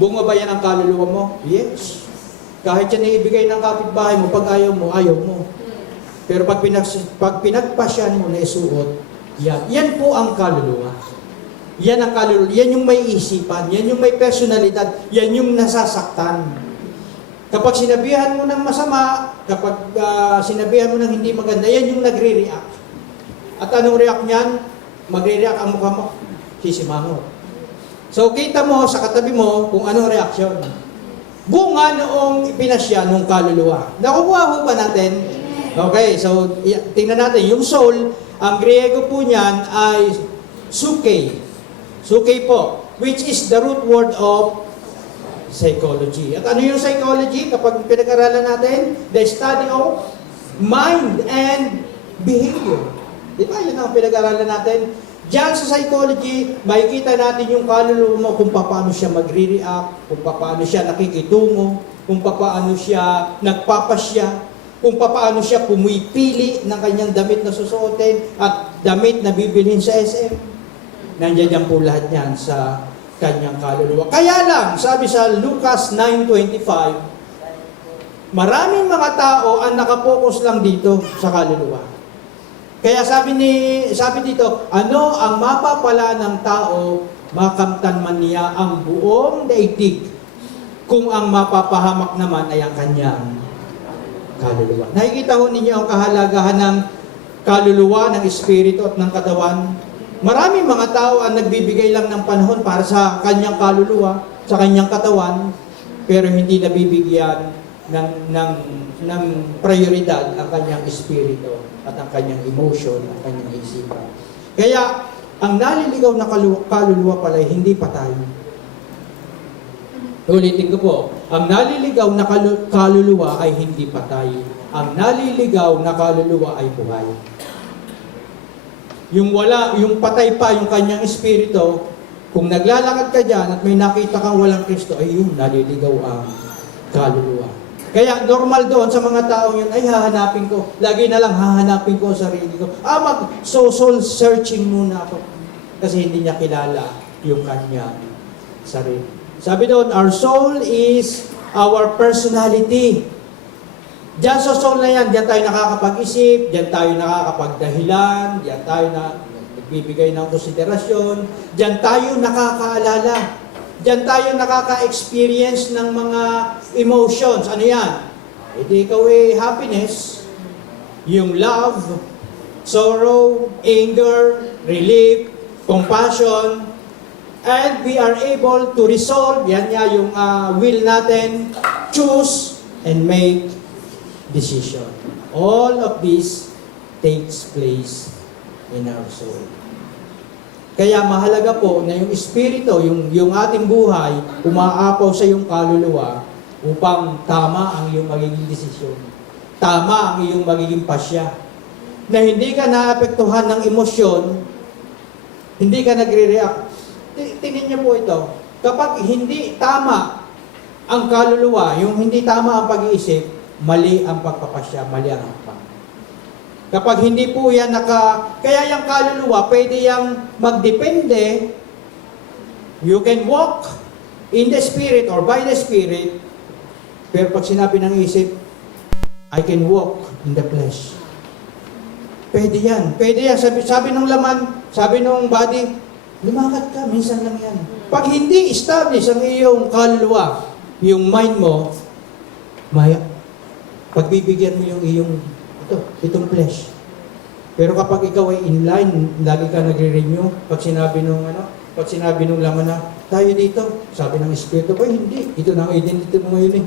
Bunga ba yan ang kaluluwa mo? Yes. Kahit yan ibigay ng kapitbahay mo, pag ayaw mo, ayaw mo. Pero pag pinagpasyan mo na isuot, yan po ang kaluluwa. Yan ang kaluluwa. Yan yung may isipan, yan yung may personalidad, yan yung nasasaktan. Kapag sinabihan mo ng masama, kapag sinabihan mo ng hindi maganda, yan yung nagre-react. At anong react niyan? Magre-react ang mukha mo. Sisimango. So, kita mo sa katabi mo kung anong reaksyon. Bunga noong ipinasya ng kaluluwa. Nakukuha ho ba natin? Okay, so tingnan natin. Yung soul, ang Griego po niyan ay suke. Suke po, which is the root word of psychology. At ano yung psychology? Kapag pinag-aralan natin, the study of mind and behavior. Di ba? Yun ang pinag-aralan natin. Diyan sa psychology, makikita natin yung kaluluwa mo kung paano siya magre-react, kung paano siya nakikitungo, kung paano siya nagpapasya. kung paano siya pumipili ng kanyang damit na susuotin at damit na bibilhin sa SM. Nandiyan yan po lahat yan sa kanyang kaluluwa. Kaya lang, sabi sa Lucas 9:25, maraming mga tao ang nakapokus lang dito sa kaluluwa. Kaya sabi dito, ano ang mapapala ng tao, makamtan man niya ang buong daigdig, kung ang mapapahamak naman ay ang kanyang kaluluwa. Nakikita ho ninyo ang kahalagahan ng kaluluwa, ng espiritu at ng katawan. Maraming mga tao ang nagbibigay lang ng panahon para sa kanyang kaluluwa, sa kanyang katawan, pero hindi nabibigyan ng prioridad ang kanyang espiritu at ang kanyang emotion, ang kanyang isipan. Kaya, ang naliligaw na kaluluwa pala hindi patay. Ulitin ko po, ang naliligaw na kaluluwa ay hindi patay. Ang naliligaw na kaluluwa ay buhay. Yung patay pa yung kanyang espiritu, kung naglalakad ka dyan at may nakita kang walang Kristo, ay yun, naliligaw ang kaluluwa. Kaya normal doon sa mga taong yun, ay hahanapin ko. Lagi na lang hahanapin ko ang sarili ko. Soul searching muna ako. Kasi hindi niya kilala yung kanyang sarili. Sabi doon, our soul is our personality. Diyan sa soul na yan, diyan tayo nakakapag-isip, diyan tayo nakakapagdahilan, diyan tayo nagbibigay ng konsiderasyon, diyan tayo nakakaalala, diyan tayo nakaka-experience ng mga emotions. Ano yan? Hindi ikaw happiness, yung love, sorrow, anger, relief, compassion, and we are able to resolve, yan nga yung will natin, choose and make decision. All of this takes place in our soul. Kaya mahalaga po na yung espiritu, yung ating buhay, umaapaw sa iyong kaluluwa upang tama ang iyong magiging desisyon. Tama ang iyong magiging pasya. Na hindi ka naapektuhan ng emosyon, hindi ka nagre-react. Tingnan niyo po ito. Kapag hindi tama ang kaluluwa, yung hindi tama ang pag-iisip, mali ang pagpapasya, mali ang hakbang. Kapag hindi po yan kaya yung kaluluwa, pwede yang magdepende. You can walk in the Spirit or by the Spirit, pero pag sinabi ng isip, I can walk in the flesh. Pwede yan. Pwede yan. Sabi ng laman, sabi ng body, lumakad ka, minsan lang yan. Pag hindi establish ang iyong kaluluwa, yung mind mo, pagbibigyan mo yung itong flesh. Pero kapag ikaw ay inline, lagi ka nagre-renew, pag sinabi nung laman na, tayo dito, sabi ng Espiritu, hindi, ito na ang identity mo ngayon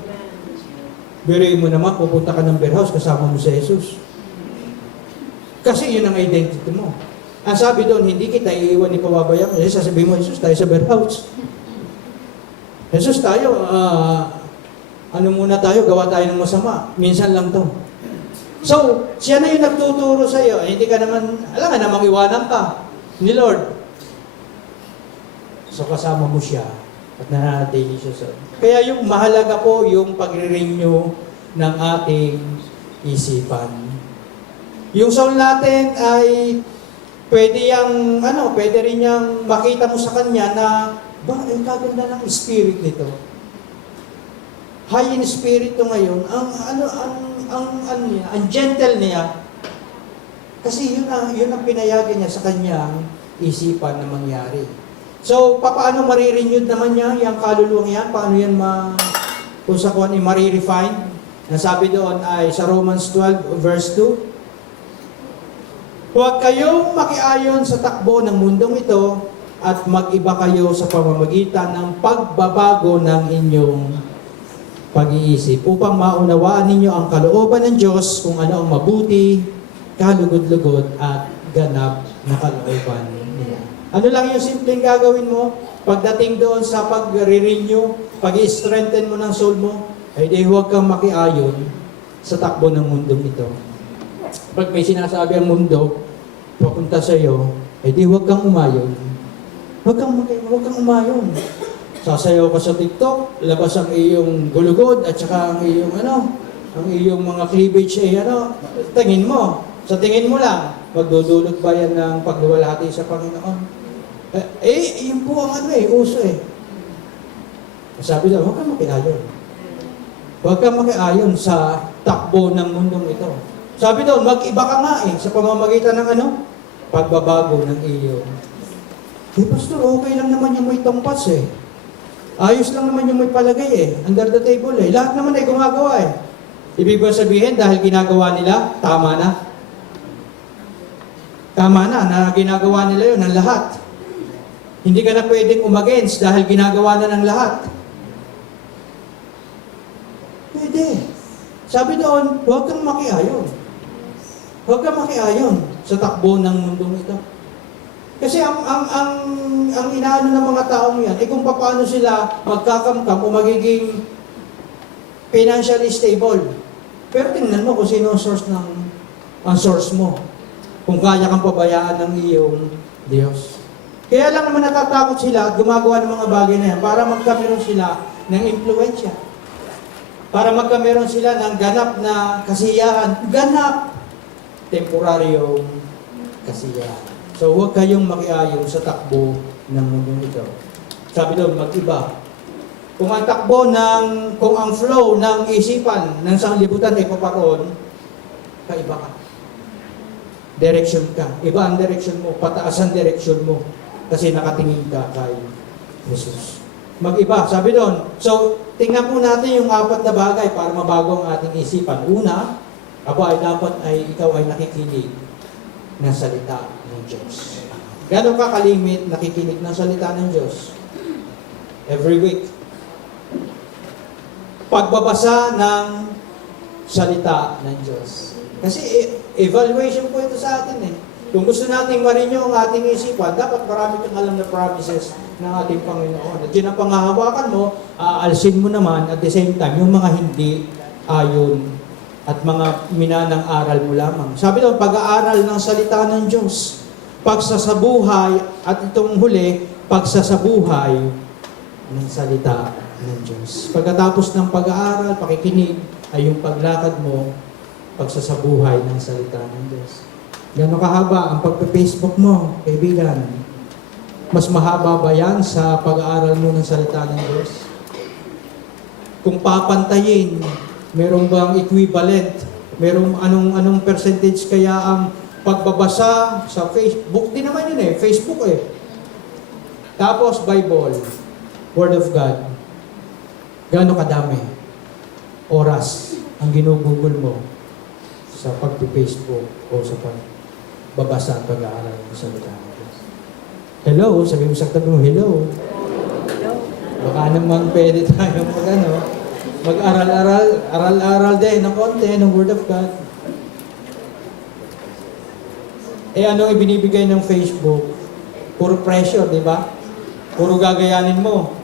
Biruin mo naman, pupunta ka ng bear house, kasama mo si Jesus. Kasi yun ang identity mo. Ang sabi doon, hindi kita iiwan ni kawabayan. Sasabihin mo, Jesus, tayo sa bear house. Jesus, tayo, muna tayo, gawa tayo ng masama. Minsan lang to. So, siya na yung nagtuturo sa iyo. Hindi ka naman, alam nga namang iwanan ka ni Lord. So, kasama mo siya at nananatili siya sa. Kaya yung mahalaga po yung pagre-renew ng ating isipan. Yung soul natin ay pwede rin yang makita mo sa kanya na, ang kaganda ng spirit nito. High in spirit to ngayon, ang gentle niya. Kasi yun ang pinayagan niya sa kanyang isipan na mangyari. So, paano marirenew naman niya, yung kaluluwang yan? Paano yan kung sa kuwan ay marirefine? Nasabi doon ay sa Romans 12 verse 2, huwag kayong makiayon sa takbo ng mundong ito at mag-iba kayo sa pamamagitan ng pagbabago ng inyong pag-iisip upang maunawaan ninyo ang kalooban ng Diyos kung ano ang mabuti, kalugod-lugod at ganap na kalooban niya. Ano lang yung simpleng gagawin mo pagdating doon sa pag-renew, pag-strengthen mo ng soul mo, ay di huwag kang makiayon sa takbo ng mundong ito. Pag may sinasabi ang mundo, papunta sa iyo, ay di huwag kang umayon. Huwag kang umayon. Sasayaw ka sa TikTok, labas ang iyong gulugod at saka ang iyong Ang iyong mga cleavage ay ano, tingin mo. Sa tingin mo lang, magdudulot ba yan ng pagluwalhati sa Panginoon? Yun po ang ano uso eh. Sabi daw, huwag kang makiayon. Huwag kang makiayon sa takbo ng mundong ito. Sabi daw, mag-iba ka nga sa pamamagitan ng ano? Pagbabago ng iyo. Pastor, okay lang naman yung may tongpas Ayos lang naman yung may palagay under the table Lahat naman ay gumagawa Ibig ba sabihin, dahil ginagawa nila, tama na? Tama na ginagawa nila yun ng lahat. Hindi ka na pwedeng umagainst dahil ginagawa na ng lahat. Pwede. Sabi doon, huwag kang makiayon. Huwag kang makiayon sa takbo ng mundong ito. Kasi ang inaano ng mga taong yan, kung paano sila magkakamkam o magiging financially stable. Pero tingnan mo kung sino ang source mo. Kung kaya kang pabayaan ng iyong Diyos. Kaya lang naman natatakot sila at gumagawa ng mga bagay na yan para magkameron sila ng impluensya. Para magkameron sila ng ganap na kasiyahan. Ganap! Temporaryong kasiyahan. So huwag kayong makiayon sa takbo ng mundo ito. Sabi doon, mag-iba. Kung ang takbo kung ang flow ng isipan ng sanglibutan ay paparoon, kaiba ka. Direction ka. Iba ang direction mo. Pataas ang direction mo. Kasi nakatingin ka kay Jesus. Mag-iba. Sabi doon. So, tingnan po natin yung 4 na bagay para mabago ang ating isipan. Una, dapat ikaw ay nakikinig ng salita ng Diyos. Gano'n ka kalimit nakikinig ng salita ng Diyos? Every week. Pagbabasa ng salita ng Diyos. Kasi evaluation po ito sa atin Kung gusto nating ma-renew ang ating isipan, dapat marami kang alam na promises ng ating Panginoon. At yun ang panghahawakan mo, aalsin mo naman at the same time, yung mga hindi ayon at mga minanang aral mo lamang. Sabi doon, pag-aaral ng salita ng Diyos, pagsasabuhay, at itong huli, pagsasabuhay ng salita ng Diyos. Pagkatapos ng pag-aaral, pakikinig, ay yung paglakad mo, pagsasabuhay ng salita ng Diyos. Gano'ng kahaba ang pagpe-Facebook mo, kaibigan? Mas mahaba ba yan sa pag-aaral mo ng salita ng Diyos? Kung papantayin, meron bang equivalent? Merong anong percentage kaya ang pagbabasa sa Facebook? Di naman yun Facebook Tapos Bible, Word of God. Gano'ng kadami oras ang ginugugol mo sa pag-Facebook o sa pagbabasa at pag-aaral ng salita ng Diyos. Hello? Sabi mo sa tabi mo, hello? Baka naman pwede tayo mag-aral din ng konti ng Word of God. Anong ibinibigay ng Facebook? Puro pressure, di ba? Puro gagayanin mo.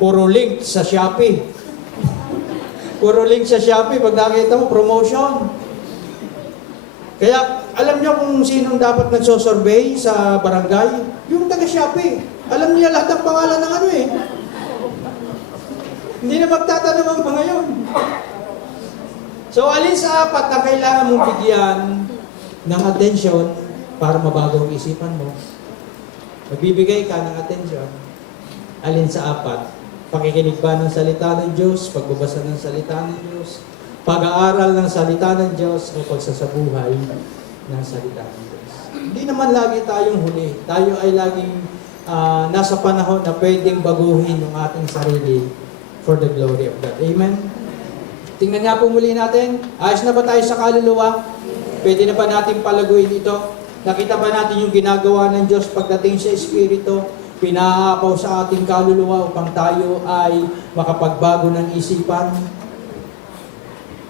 Puro link sa Shopee. Puro link sa Shopee. Pag nakita mo, promotion. Kaya, alam niyo kung sinong dapat nagsosurvey sa barangay? Yung taga-Shopee. Alam niya lahat ng pangalan ng Hindi na magtatanong ang mga yun. So, alin sa 4 na kailangan mong bigyan ng atensyon para mabago ang isipan mo? Magbibigay ka ng atensyon. Alin sa 4? Pakikinig ba ng salita ng Diyos? Pagbabasa ng salita ng Diyos? Pag-aaral ng salita ng Diyos o pagsasabuhay ng salita ng Diyos? Hindi naman lagi tayong huli. Tayo ay laging nasa panahon na pwedeng baguhin yung ating sarili for the glory of God. Amen? Tingnan nga po muli natin. Ayos na ba tayo sa kaluluwa? Pwede na ba natin palaguin ito? Nakita ba natin yung ginagawa ng Diyos pagdating sa Espiritu? Pinaapaw sa ating kaluluwa upang tayo ay makapagbago ng isipan.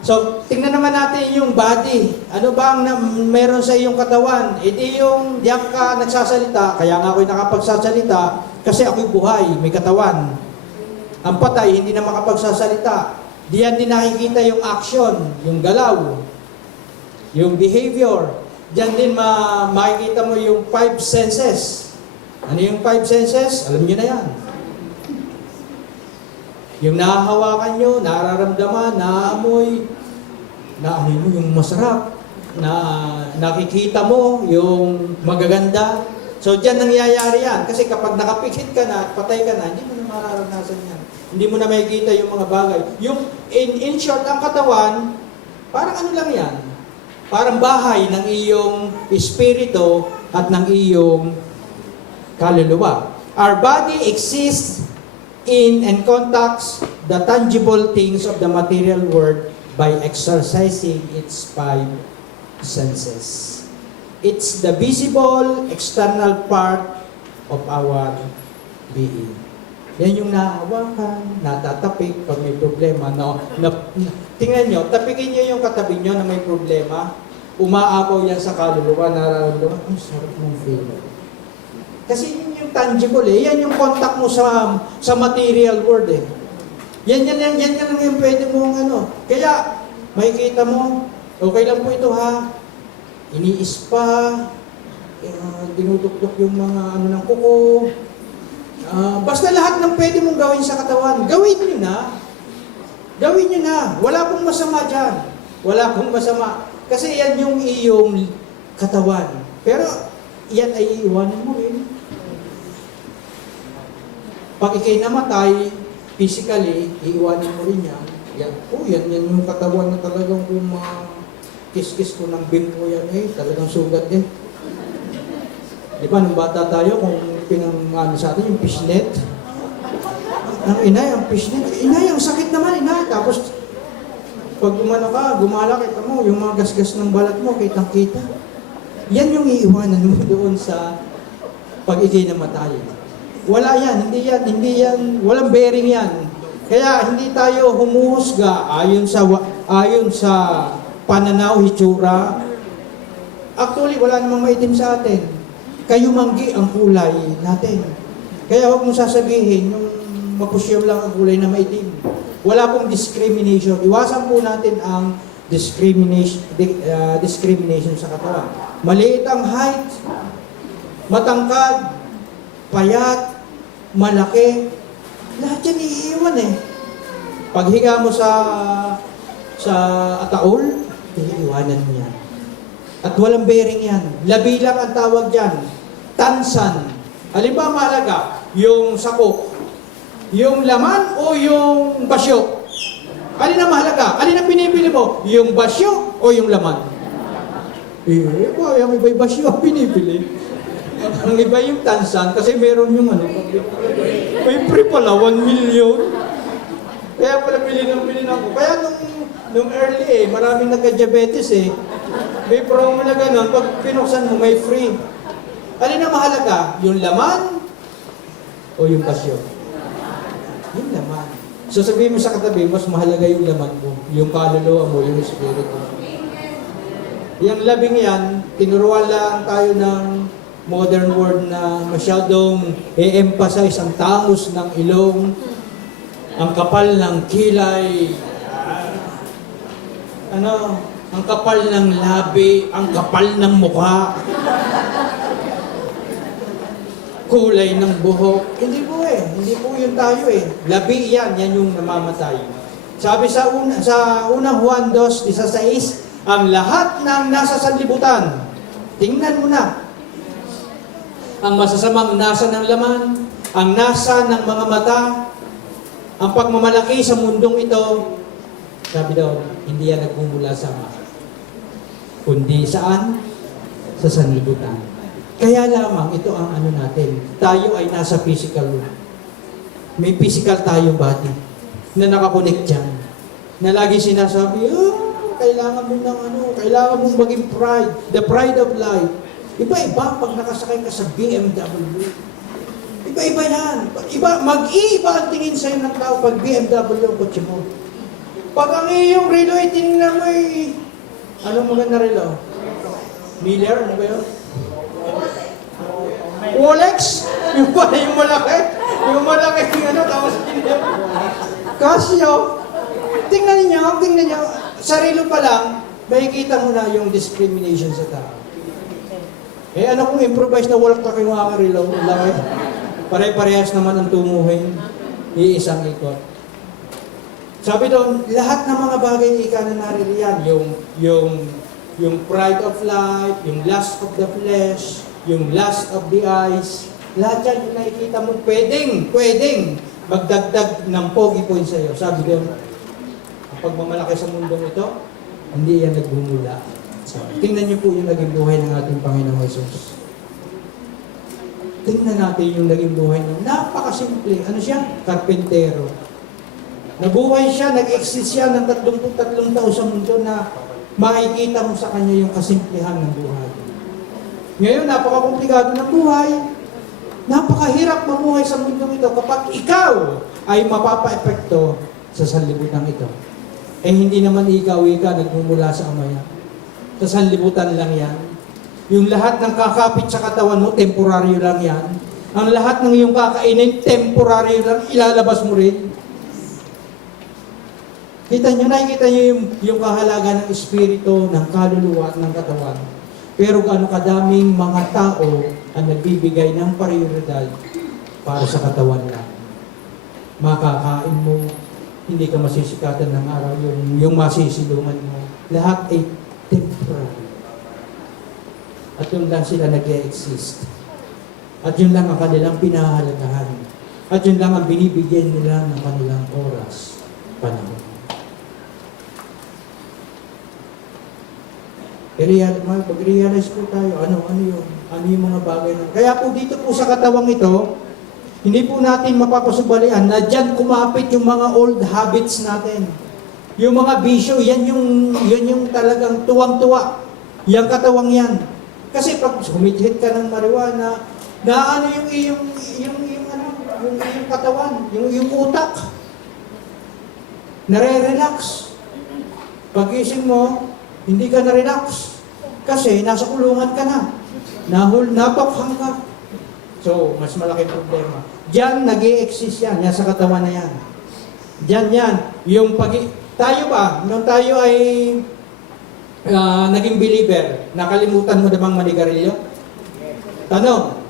So, tingnan naman natin yung body. Ano ba ang meron sa iyong katawan? Iti yung diyan ka nagsasalita, kaya nga ako'y nakapagsasalita, kasi ako'y buhay, may katawan. Ang patay, hindi na makapagsasalita. Diyan din nakikita yung action, yung galaw, yung behavior. Diyan din makikita mo yung 5 senses. Ano yung 5 senses? Alam niyo na yan. Yung nahahawakan nyo, nararamdaman, naamoy, naamoy mo yung masarap, na nakikita mo yung magaganda. So diyan nangyayari yan. Kasi kapag nakapikit ka na at patay ka na, hindi mo na mararanasan yan. Hindi mo na makikita yung mga bagay. Yung in short, ang katawan, parang ano lang yan? Parang bahay ng iyong espiritu at ng iyong kaluluwa. Our body exists in and contacts the tangible things of the material world by exercising its five senses. It's the visible, external part of our being. Yan yung nahawakan, natatapik pag may problema. Tingnan nyo, tapikin nyo yung katabi nyo na may problema, umaapaw yan sa kaluluwa, nararamdaman, ang sarap mong feel. Kasi yun yung tangible eh. Yan yung contact mo sa material world eh. Yan lang yung pwede mong ano. Kaya, makikita mo, okay lang po ito ha, iniispa, dinudukdok yung mga ano ng kuko. Basta lahat ng pwede mong gawin sa katawan, gawin nyo na. Gawin nyo na. Wala pong masama dyan. Wala pong masama. Kasi yan yung iyong katawan. Pero, yan ay iiwanan mo rin. Pag ikay namatay, physically, iiwanan mo rin yan. Yan yung katawan na talagang kung kiss-kiss ko ng bimbo yan talagang sugat eh. Di ba, nung bata tayo, kung pinang sa atin, yung fishnet. Ang inay, ang fishnet. Inay, ang sakit naman, inay. Tapos, pag gumala, kita mo, yung mga gasgas ng balat mo, kitang-kita. Yan yung iiwanan mo doon sa pag-ikay namatay. Wala yan, hindi yan, walang bearing yan. Kaya hindi tayo humuhusga ayon sa pananaw, hitsura. Actually, wala namang maitim sa atin. Kayumanggi ang kulay natin. Kaya huwag mong sasabihin, yung mapusyam lang ang kulay na maitim. Wala pong discrimination. Iwasan po natin ang discrimination sa katawan. Maliit ang height, matangkad, payat, malaki, lahat yan iiwan eh. Paghiga mo sa ataol, iiwanan mo yan. At walang bearing yan. Labi lang ang tawag dyan. Tansan. Halimbawa mahalaga, yung sakok, yung laman o yung basyo. Alin ang mahalaga? Alin ang pinipili mo? Yung basyo o yung laman? Yung iba yung basyo ang pinipili. Ang iba yung tansan kasi meron yung may free pala, 1 million. Kaya pala bilhin ako. Kaya nung early maraming nagka-diabetes May promo na gano'n, pag pinuksan mo may free. Alin ang mahalaga? Yung laman o yung basyo? Yung laman. So sabihin mo sa katabi, mas mahalaga yung laman mo, yung kaluluwa mo, yung espiritu mo. Yung labing yan, tinuruan lang tayo ng modern world na masyadong i-emphasize ang tangos ng ilong, ang kapal ng kilay, ang kapal ng labi, ang kapal ng mukha, kulay ng buhok. Hindi po yun tayo Labi yan yung namamatay. Sabi sa unang Juan 2:16, ang lahat ng nasa sanlibutan, tingnan mo na, ang masasamang nasa ng laman, ang nasa ng mga mata, ang pagmamalaki sa mundong ito, sabi daw, hindi yan nagmumula sa mata. Kundi saan? Sa sanlibutan. Kaya lamang, ito ang natin. Tayo ay nasa physical. May physical tayo body na nakakonect dyan. Na lagi sinasabi, kailangan mong maging pride. The pride of life. Iba-iba pag nakasakay ka sa BMW. Iba-iba yan. Mag-iiba ang tingin sa'yo ng tao pag BMW ang kotse mo. Pag ang iyong relo ay tinignan mo anong maganda relo? Miller? Ano ba yun? Rolex? Yung malaki? Yung malaki tapos Casio? Tingnan niyo. Sa relo pa lang, makikita mo na yung discrimination sa tao. Kung improvise na walk ka yung mga relo? Laki. Pare-parehas naman ang tumuhin. Iisang ikot. Sabi doon, lahat ng mga bagay ika na naririyan, yung pride of life, yung lust of the flesh, yung lust of the eyes, lahat yan yung nakikita mo, pwedeng magdagdag ng pogi points sa'yo. Sabi doon, ang pagmamalaki sa mundong ito, hindi yan nagmumula. So, tingnan niyo po yung naging buhay ng ating Panginoong Jesus. Tingnan natin yung naging buhay niya. Napakasimple. Ano siya? Karpentero. Nabuhay siya, nag-exist siya ng 33 taon sa mundo na makikita mo sa kanya yung kasimplihan ng buhay. Ngayon, napakakomplikado ng buhay. Napakahirap mamuhay sa mundong ito kapag ikaw ay mapapa-epekto sa sanlibutan ito. Eh hindi naman ikaw nagmumula sa Ama yan. Sa sanlibutan lang yan. Yung lahat ng kakapit sa katawan mo, temporaryo lang yan. Ang lahat ng iyong kakainin, temporaryo lang, ilalabas mo rin. Nakikita nyo yung kahalaga ng espiritu, ng kaluluwa at ng katawan. Pero gaano kadaming mga tao ang nagbibigay ng prioridad para sa katawan lang. Makakain mo, hindi ka masisikatan ng araw, yung masisilungan mo. Lahat ay temporary. At yun lang sila nag-e-exist. At yun lang ang kanilang pinahalagahan. At yun lang ang binibigyan nila ng kanilang oras, panahon. Pag-realize po tayo, ano yung mga bagay na. Kaya po dito po sa katawang ito, hindi po natin mapapasubalian na dyan kumapit yung mga old habits natin. Yung mga bisyo, yan yung talagang tuwang-tuwa. Yang katawang yan. Kasi pag humit-hit ka ng marijuana, na ano yung iyong katawan, yung utak. Nare-relax. Pag-ising mo, hindi ka na-relax. Kasi nasa kulungan ka na. Natokhang ka. So, mas malaking problema. Diyan, nag-i-exist yan. Yan sa katawan na yan. Diyan yan. Tayo ba, nung tayo ay naging believer, nakalimutan mo na bang manigarilyo? Tanong,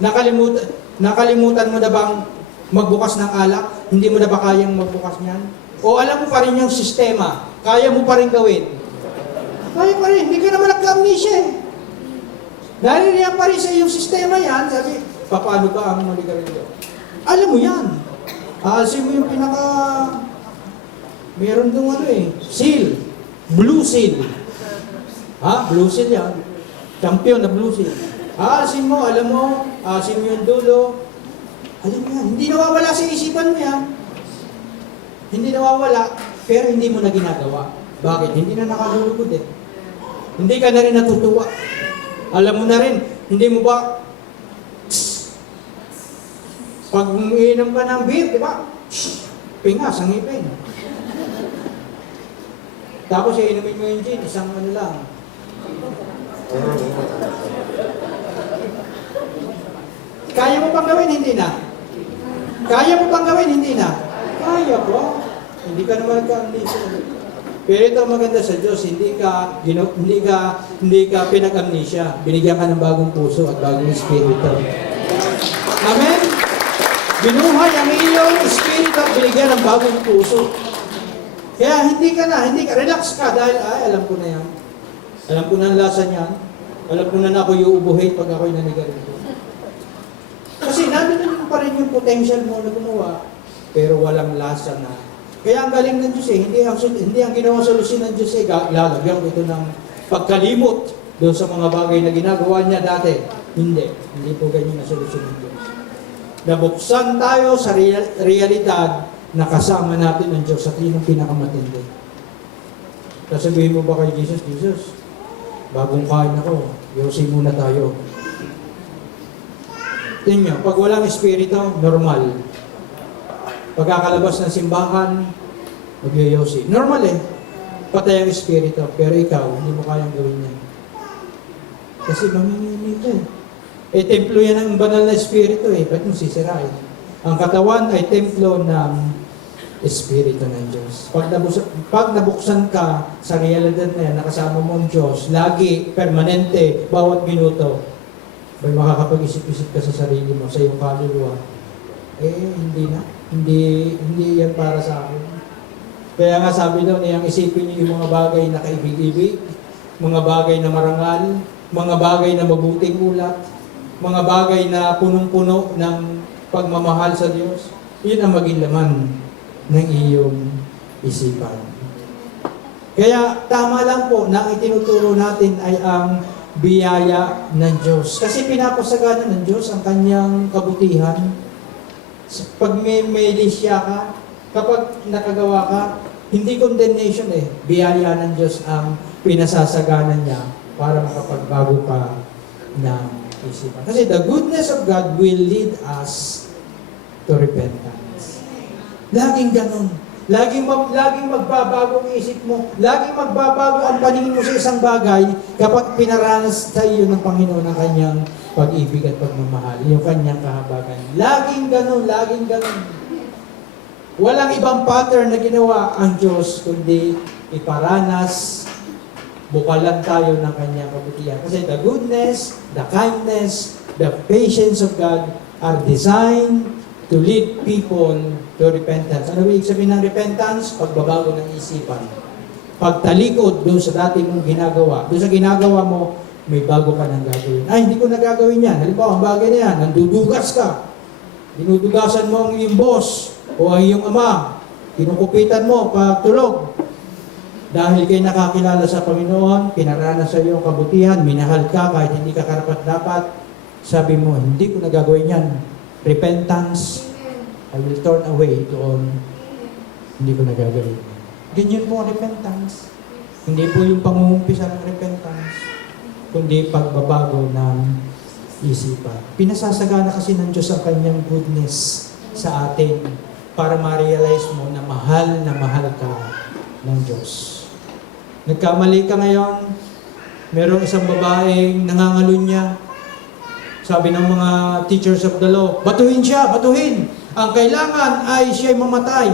nakalimutan mo na bang magbukas ng alak? Hindi mo na ba kayang magbukas niyan? O alam mo pa rin yung sistema? Kaya mo pa rin gawin? Kaya pa rin, hindi ka naman nagka-amnesia eh. Naririyan pa rin sa iyong sistema yan, sabi, paano ba ang manigarilyo? Alam mo yan. Aalsin mo yung meron dong seal. Blue seal. Blue seal yan. Champion na blue seal. Aalsin mo, alam mo, aalsin mo yung dulo. Alam mo yan, hindi nawawala sa isipan mo yan. Hindi nawawala, pero hindi mo na ginagawa. Bakit? Hindi na nakalulugod eh. Hindi ka na rin natutuwa. Alam mo na rin, hindi mo ba, pag umiinom ka ng beer, di ba? Pingas ang ipin. Tapos inumin mo yung gin, isang lang. Kaya mo pang gawin, hindi na. Kaya mo pang gawin, hindi na. Kaya po. Hindi ka naman nagka-amnesia. Pero ito ang maganda sa Diyos, hindi ka pinag-amnesia. Binigyan ka ng bagong puso at bagong espiritu. Amen? Binuhay ang iyong espiritu at binigyan ng bagong puso. Kaya hindi ka, relax ka dahil, alam ko na yan. Alam ko na ang lasa niyan. Alam ko na ako iuubuhin pag ako'y nanigarilyo. Kasi nandun pa rin yung potential mo na gumawa, pero walang lasa na. Kaya ang galing ng Diyos hindi ang ginawa solusyon ng Diyos lalagyan ko ito ng pagkalimot doon sa mga bagay na ginagawa niya dati. Hindi po ganyan ang solusyon ng Diyos. Nabuksan tayo sa realidad na kasama natin ng Diyos at yun ang pinakamatindi. Sasabihin mo ba kay Jesus, bagong kain ako, yosi muna tayo. Tingnan, pag walang espiritu, normal. Pagkakalabas ng simbahan, magyoyosi. Normal eh. Patay ang espiritu. Pero ikaw, hindi mo kayang gawin yan. Kasi mamimili ka eh. Templo yan ang banal na espiritu eh. Ba't mo sisirain? Ang katawan ay templo ng espiritu ng Diyos. Pag nabuksan ka sa realidad na yan, nakasama mo ang Diyos, lagi, permanente, bawat minuto, may makakapag-isip-isip ka sa sarili mo, sa iyong kaluluwa. Hindi na. Hindi yan para sa akin. Kaya nga sabi daw niyang isipin niyo yung mga bagay na kaibig-ibig, mga bagay na marangal, mga bagay na mabuting ulat, mga bagay na punong-puno ng pagmamahal sa Diyos. Yun ang maging laman ng iyong isipan. Kaya tama lang po na ang itinuturo natin ay ang biyaya ng Diyos. Kasi pinapasagana ng Diyos ang kanyang kabutihan. Pag may lisya ka, kapag nakagawa ka, hindi condemnation biyaya ng Diyos ang pinasasagana niya para makapagbago ka ng isipan. Kasi the goodness of God will lead us to repentance. Laging ganun. Laging magbabago ang isip mo. Laging magbabago ang paningin mo sa isang bagay kapag pinaranas sa iyo ng Panginoon ang kanyang pag-ibig at pagmamahal, yung kanyang kahabagan. Laging ganun, laging ganun. Walang ibang pattern na ginawa ang Diyos kundi iparanas, bukalan tayo ng kanyang kabutihan. Kasi the goodness, the kindness, the patience of God are designed to lead people to repentance. Ano ibig sabihin ng repentance? Pagbabago ng isipan. Pagtalikod doon sa dati mong ginagawa. Doon sa ginagawa mo, may bago ka nang gagawin. Ay, hindi ko na gagawin yan. Halimbawa, ang bagay na yan, nandudugas ka. Dinudugasan mo ang iyong boss o ang iyong ama. Kinukupitan mo pag tulog. Dahil kayo nakakilala sa Panginoon, pinaranas sa iyong kabutihan, minahal ka kahit hindi ka karapat-dapat, sabi mo, hindi ko na gagawin yan. Repentance, I will turn away doon. Hindi ko na gagawin. Ganyan po ang repentance. Hindi po yung pangungumpisa ng repentance, kundi pagbabago ng isipan. Pinasasagana kasi ng Diyos ang kanyang goodness sa atin para ma-realize mo na mahal ka ng Diyos. Nagkamali ka ngayon, merong isang babaeng nangangalunya. Sabi ng mga teachers of the law, batuhin siya, batuhin. Ang kailangan ay siya'y mamatay.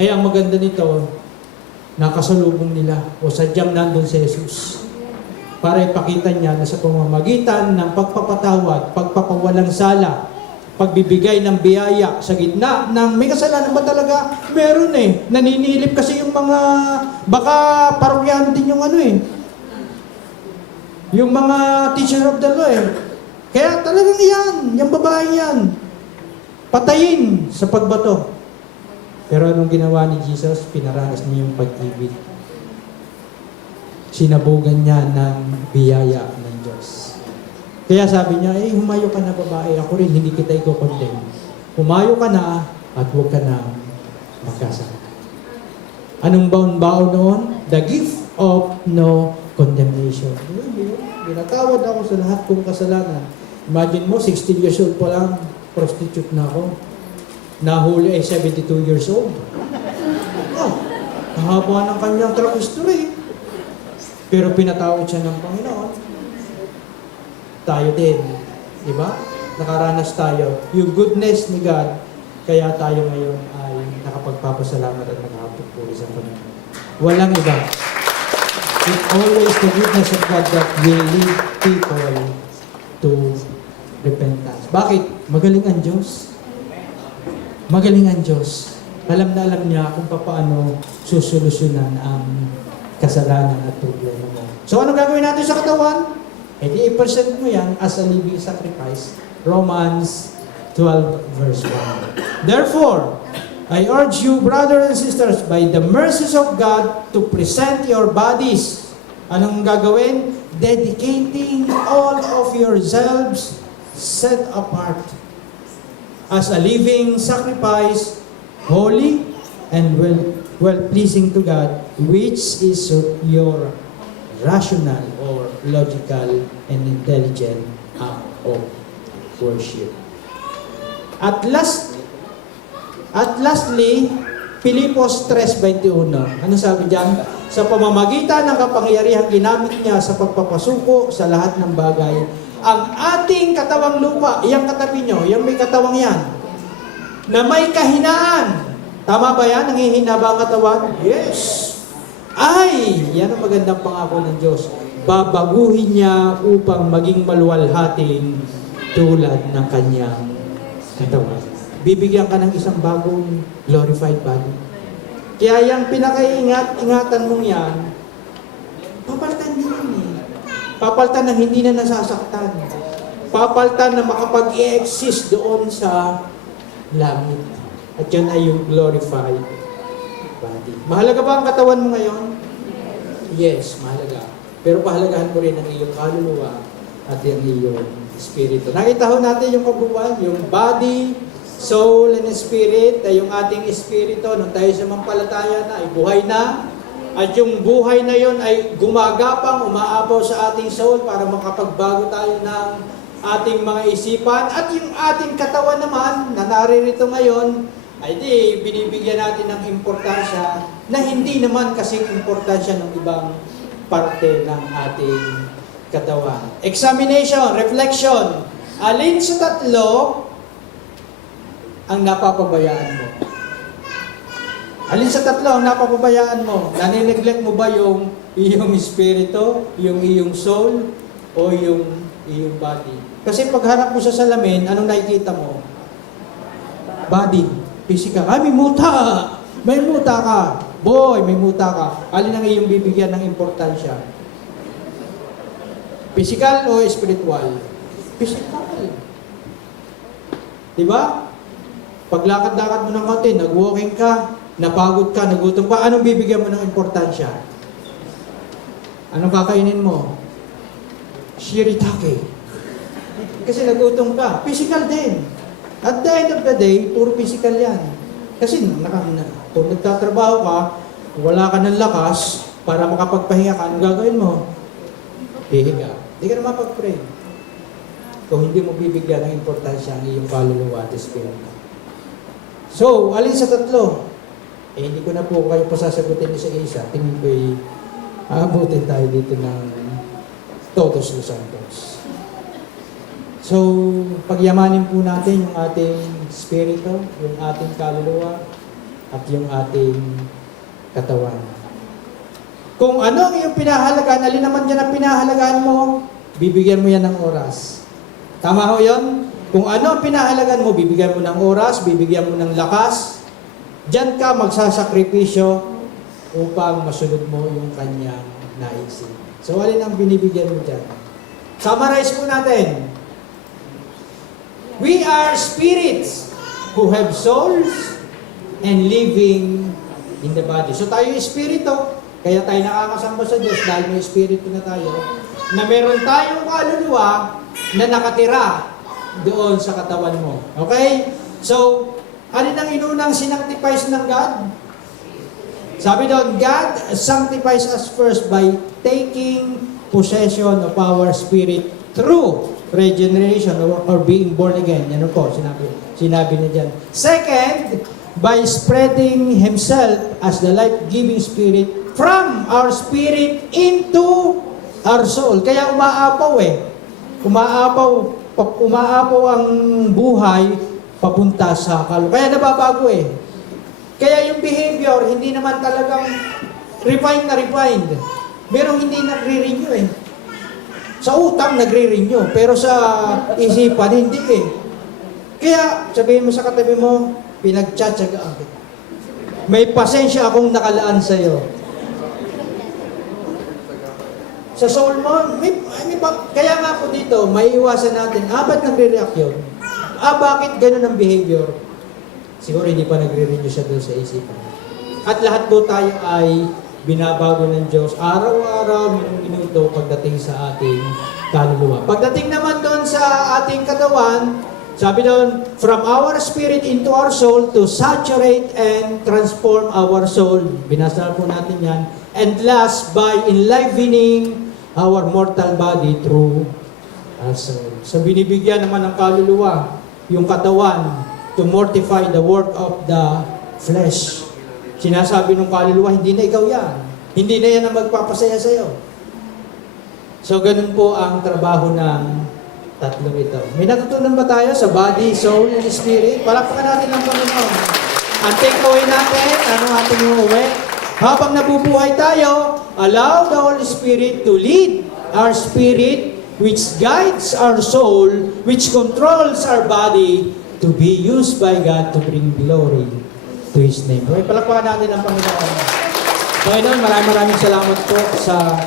Eh, ang maganda nito, nakasalubong nila o sadyang nandun si Jesus para ipakita niya na sa pamamagitan ng pagpapatawad, pagpapawalang sala, pagbibigay ng biyaya sa gitna ng may kasalanan ba talaga? Meron naninilip kasi yung mga, baka parokyano din yung yung mga teacher of the law Kaya talagang yung babae yan, patayin sa pagbato. Pero anong ginawa ni Jesus? Pinaranas niya yung pag-ibig. Sinabugan niya ng biyaya ng Diyos. Kaya sabi niya, humayo ka na babae, ako rin hindi kita i-condemn. Humayo ka na at huwag ka na magkasala. Anong baon-baon noon? The gift of no condemnation. Binatawad ako sa lahat kong kasalanan. Imagine mo, 16 years old pa lang, prostitute na ako. Nahuli ay 72 years old. Mahaba ng kanyang track history. Pero pinatawad siya ng Panginoon. Tayo din. Diba? Nakaranas tayo. Yung goodness ni God, kaya tayo ngayon ay nakapagpapasalamat at nakapagpuri sa Panginoon. Walang iba. It's always the goodness of God that will lead people to repentance. Bakit? Magaling ang Diyos. Magaling ang Diyos. Alam na alam niya kung paano susolusyonan ang kasalanan at problema mo. So, anong gagawin natin sa katawan? 88% mo yan as a living sacrifice. Romans 12 verse 1. Therefore, I urge you, brothers and sisters, by the mercies of God, to present your bodies. Anong gagawin? Dedicating all of yourselves set apart as a living sacrifice, holy and well-pleasing to God, which is your rational or logical and intelligent act of worship. At lastly, Pilipos 3:21. Ano sabi diyan? Sa pamamagitan ng kapangyarihang ginamit niya sa pagpapasuko sa lahat ng bagay, ang ating katawang lupa, iyang katabi nyo, yung may katawang yan, na may kahinaan. Tama ba yan? Nanghihina ba ang katawan? Yes! Ay! Yan ang magandang pangako ng Diyos. Babaguhin niya upang maging maluwalhating tulad ng kanyang katawan. bibigyan ka ng isang bagong glorified body. Kaya yung ingatan mong yan, papalitan din yun eh. Papalitan na hindi na nasasaktan. Papalitan na makapag-i-exist doon sa langit. At yun ay yung glorified body. Mahalaga ba ang katawan mo ngayon? Yes, mahalaga. Pero pahalagahan mo rin ang iyong kaluluwa at yung iyong espiritu. Nakita ho natin yung kabuuan, yung body, soul, and spirit, ay yung ating espiritu, nung tayo sa mampalataya na, ay buhay na. At yung buhay na yon ay gumagapang, umaapaw sa ating soul para makapagbago tayo ng ating mga isipan. At yung ating katawan naman, na naririto ngayon, ay di binibigyan natin ng importansya na hindi naman kasing importansya ng ibang parte ng ating katawan. Examination, reflection. Alin sa tatlo ang napapabayaan mo? Alin sa tatlo ang napapabayaan mo? Nanineglect mo ba yung iyong espiritu, yung iyong soul, o yung iyong body? Kasi pagharap mo sa salamin, anong nakikita mo? Body, physical. Ay, may muta! May muta ka! Boy, may muta ka. Alin ang iyong bibigyan ng importansya? Physical o spiritual? Physical. Diba? Paglakad-lakad mo ng konti, nag-walking ka, napagod ka, nagutom ka, anong bibigyan mo ng importansya? Anong kakainin mo? Shiritake. Kasi nagutom ka. Physical din. At the end of the day, puro physical yan. Kasi kung nagtatrabaho ka, wala ka ng lakas para makapagpahinga ka, anong gagawin mo? Hihiga. Hindi ka na mapag-pray. Kung hindi mo bibigyan ng importansya ang iyong kaluluwa at espiritu. So, alin sa tatlo? Hindi ko na po kayo pasasagutin isa-isa. Tingin ko'y aabutin tayo dito ng todos los santos. So, pagyamanin po natin yung ating espiritu, yung ating kaluluwa, at yung ating katawan. Kung ano ang iyong pinahalagaan, alin naman dyan ang pinahalagaan mo, bibigyan mo yan ng oras. Tama ho yun? Kung ano ang pinahalagaan mo, bibigyan mo ng oras, bibigyan mo ng lakas, dyan ka magsasakripisyo upang masunod mo yung kanyang naisip. So, alin ang binibigyan mo dyan? Summarize po natin. We are spirits who have souls and living in the body. So, tayo yung espiritu. Kaya tayo nakakasamba sa Diyos dahil may espiritu na tayo, na meron tayong kaluluwa na nakatira doon sa katawan mo. Okay? So, alin ang inunang sinactifies ng God? Sabi doon, God sanctifies us first by taking possession of our spirit through regeneration or being born again. Yan po, sinabi niya dyan. Second, by spreading Himself as the life-giving Spirit from our spirit into our soul. Kaya umaapaw eh. Umaapaw ang buhay papunta sa kaluluwa. Kaya nababago eh. Kaya yung behavior, hindi naman talagang refined. Merong hindi nagre-renew eh. Sa utang nagre-renew, pero sa isipan hindi eh. Kaya sabihin mo sa katabi mo, pinagtsatsagaan kita. May pasensya akong nakalaan sa iyo. Sa soul mo, kaya nga po dito, may iwasan natin, ba't nagre-react yun? Bakit ganun ang behavior? Siguro hindi pa nagre-renew siya doon sa isipan. At lahat po tayo ay binabago ng Diyos araw-araw, minuto pagdating sa ating kaluluwa. Pagdating naman doon sa ating katawan, sabi doon, from our spirit into our soul to saturate and transform our soul. Binasa po natin yan. And last, by enlivening our mortal body through our soul. So binibigyan naman ng kaluluwa, yung katawan, to mortify the work of the flesh. Sinasabi ng kaluluwa, hindi na ikaw yan. Hindi na yan ang magpapasaya sa iyo. So, ganun po ang trabaho ng tatlong ito. May natutunan ba tayo sa body, soul, and spirit? Palakpakan natin ang Panginoon. Ang takeaway natin, ano ating uuwi? Habang nabubuhay tayo, allow the Holy Spirit to lead our spirit, which guides our soul, which controls our body, to be used by God to bring glory to His name. Okay, palakpakan natin ang Panginoon. Panginoon, maraming salamat po sa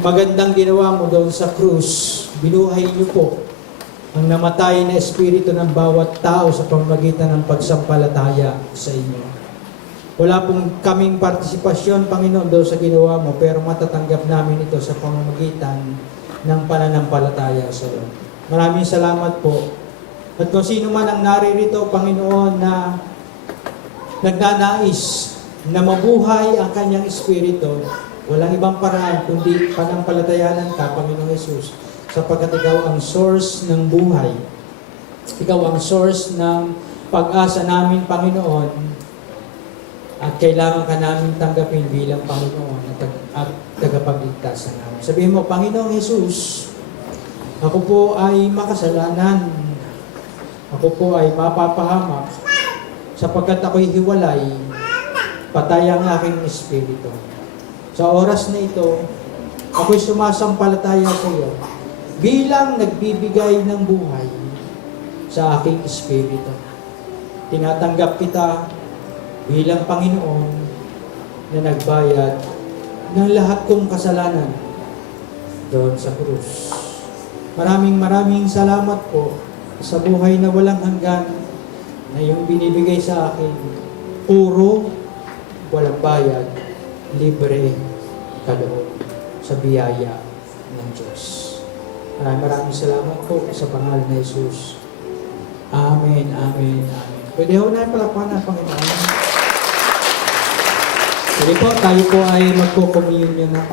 magandang ginawa mo doon sa krus. Binuhay niyo po ang namatay na espiritu ng bawat tao sa pamamagitan ng pagsampalataya sa inyo. Wala pong kaming partisipasyon, Panginoon, doon sa ginawa mo, pero matatanggap namin ito sa pamamagitan ng pananampalataya sa iyo. Maraming salamat po. At kung sino man ang naririto, Panginoon, na nagnanais na mabuhay ang kanyang espiritu, walang ibang paraan kundi panampalatayanan ka, Panginoong Yesus, sapagkat ikaw ang source ng buhay. Ikaw ang source ng pag-asa namin, Panginoon, at kailangan ka namin tanggapin bilang Panginoon at tagapagligtas namin. Sabihin mo, Panginoong Yesus, ako po ay makasalanan. Ako po ay mapapahamak sapagkat ako'y hiwalay, patay ang aking espiritu. Sa oras na ito, ako'y sumasampalataya sa iyo bilang nagbibigay ng buhay sa aking espiritu. Tinatanggap kita bilang Panginoon na nagbayad ng lahat kong kasalanan doon sa krus. Maraming salamat po sa buhay na walang hanggan na iyong binibigay sa akin. Puro, walang bayad, libre, kaloob sa biyaya ng Diyos. Maraming salamat po sa pangalan ni Jesus. Amen, amen, amen. Pwede ho na palakpakan ang Panginoon. Sige po, tayo po ay magko-communion na.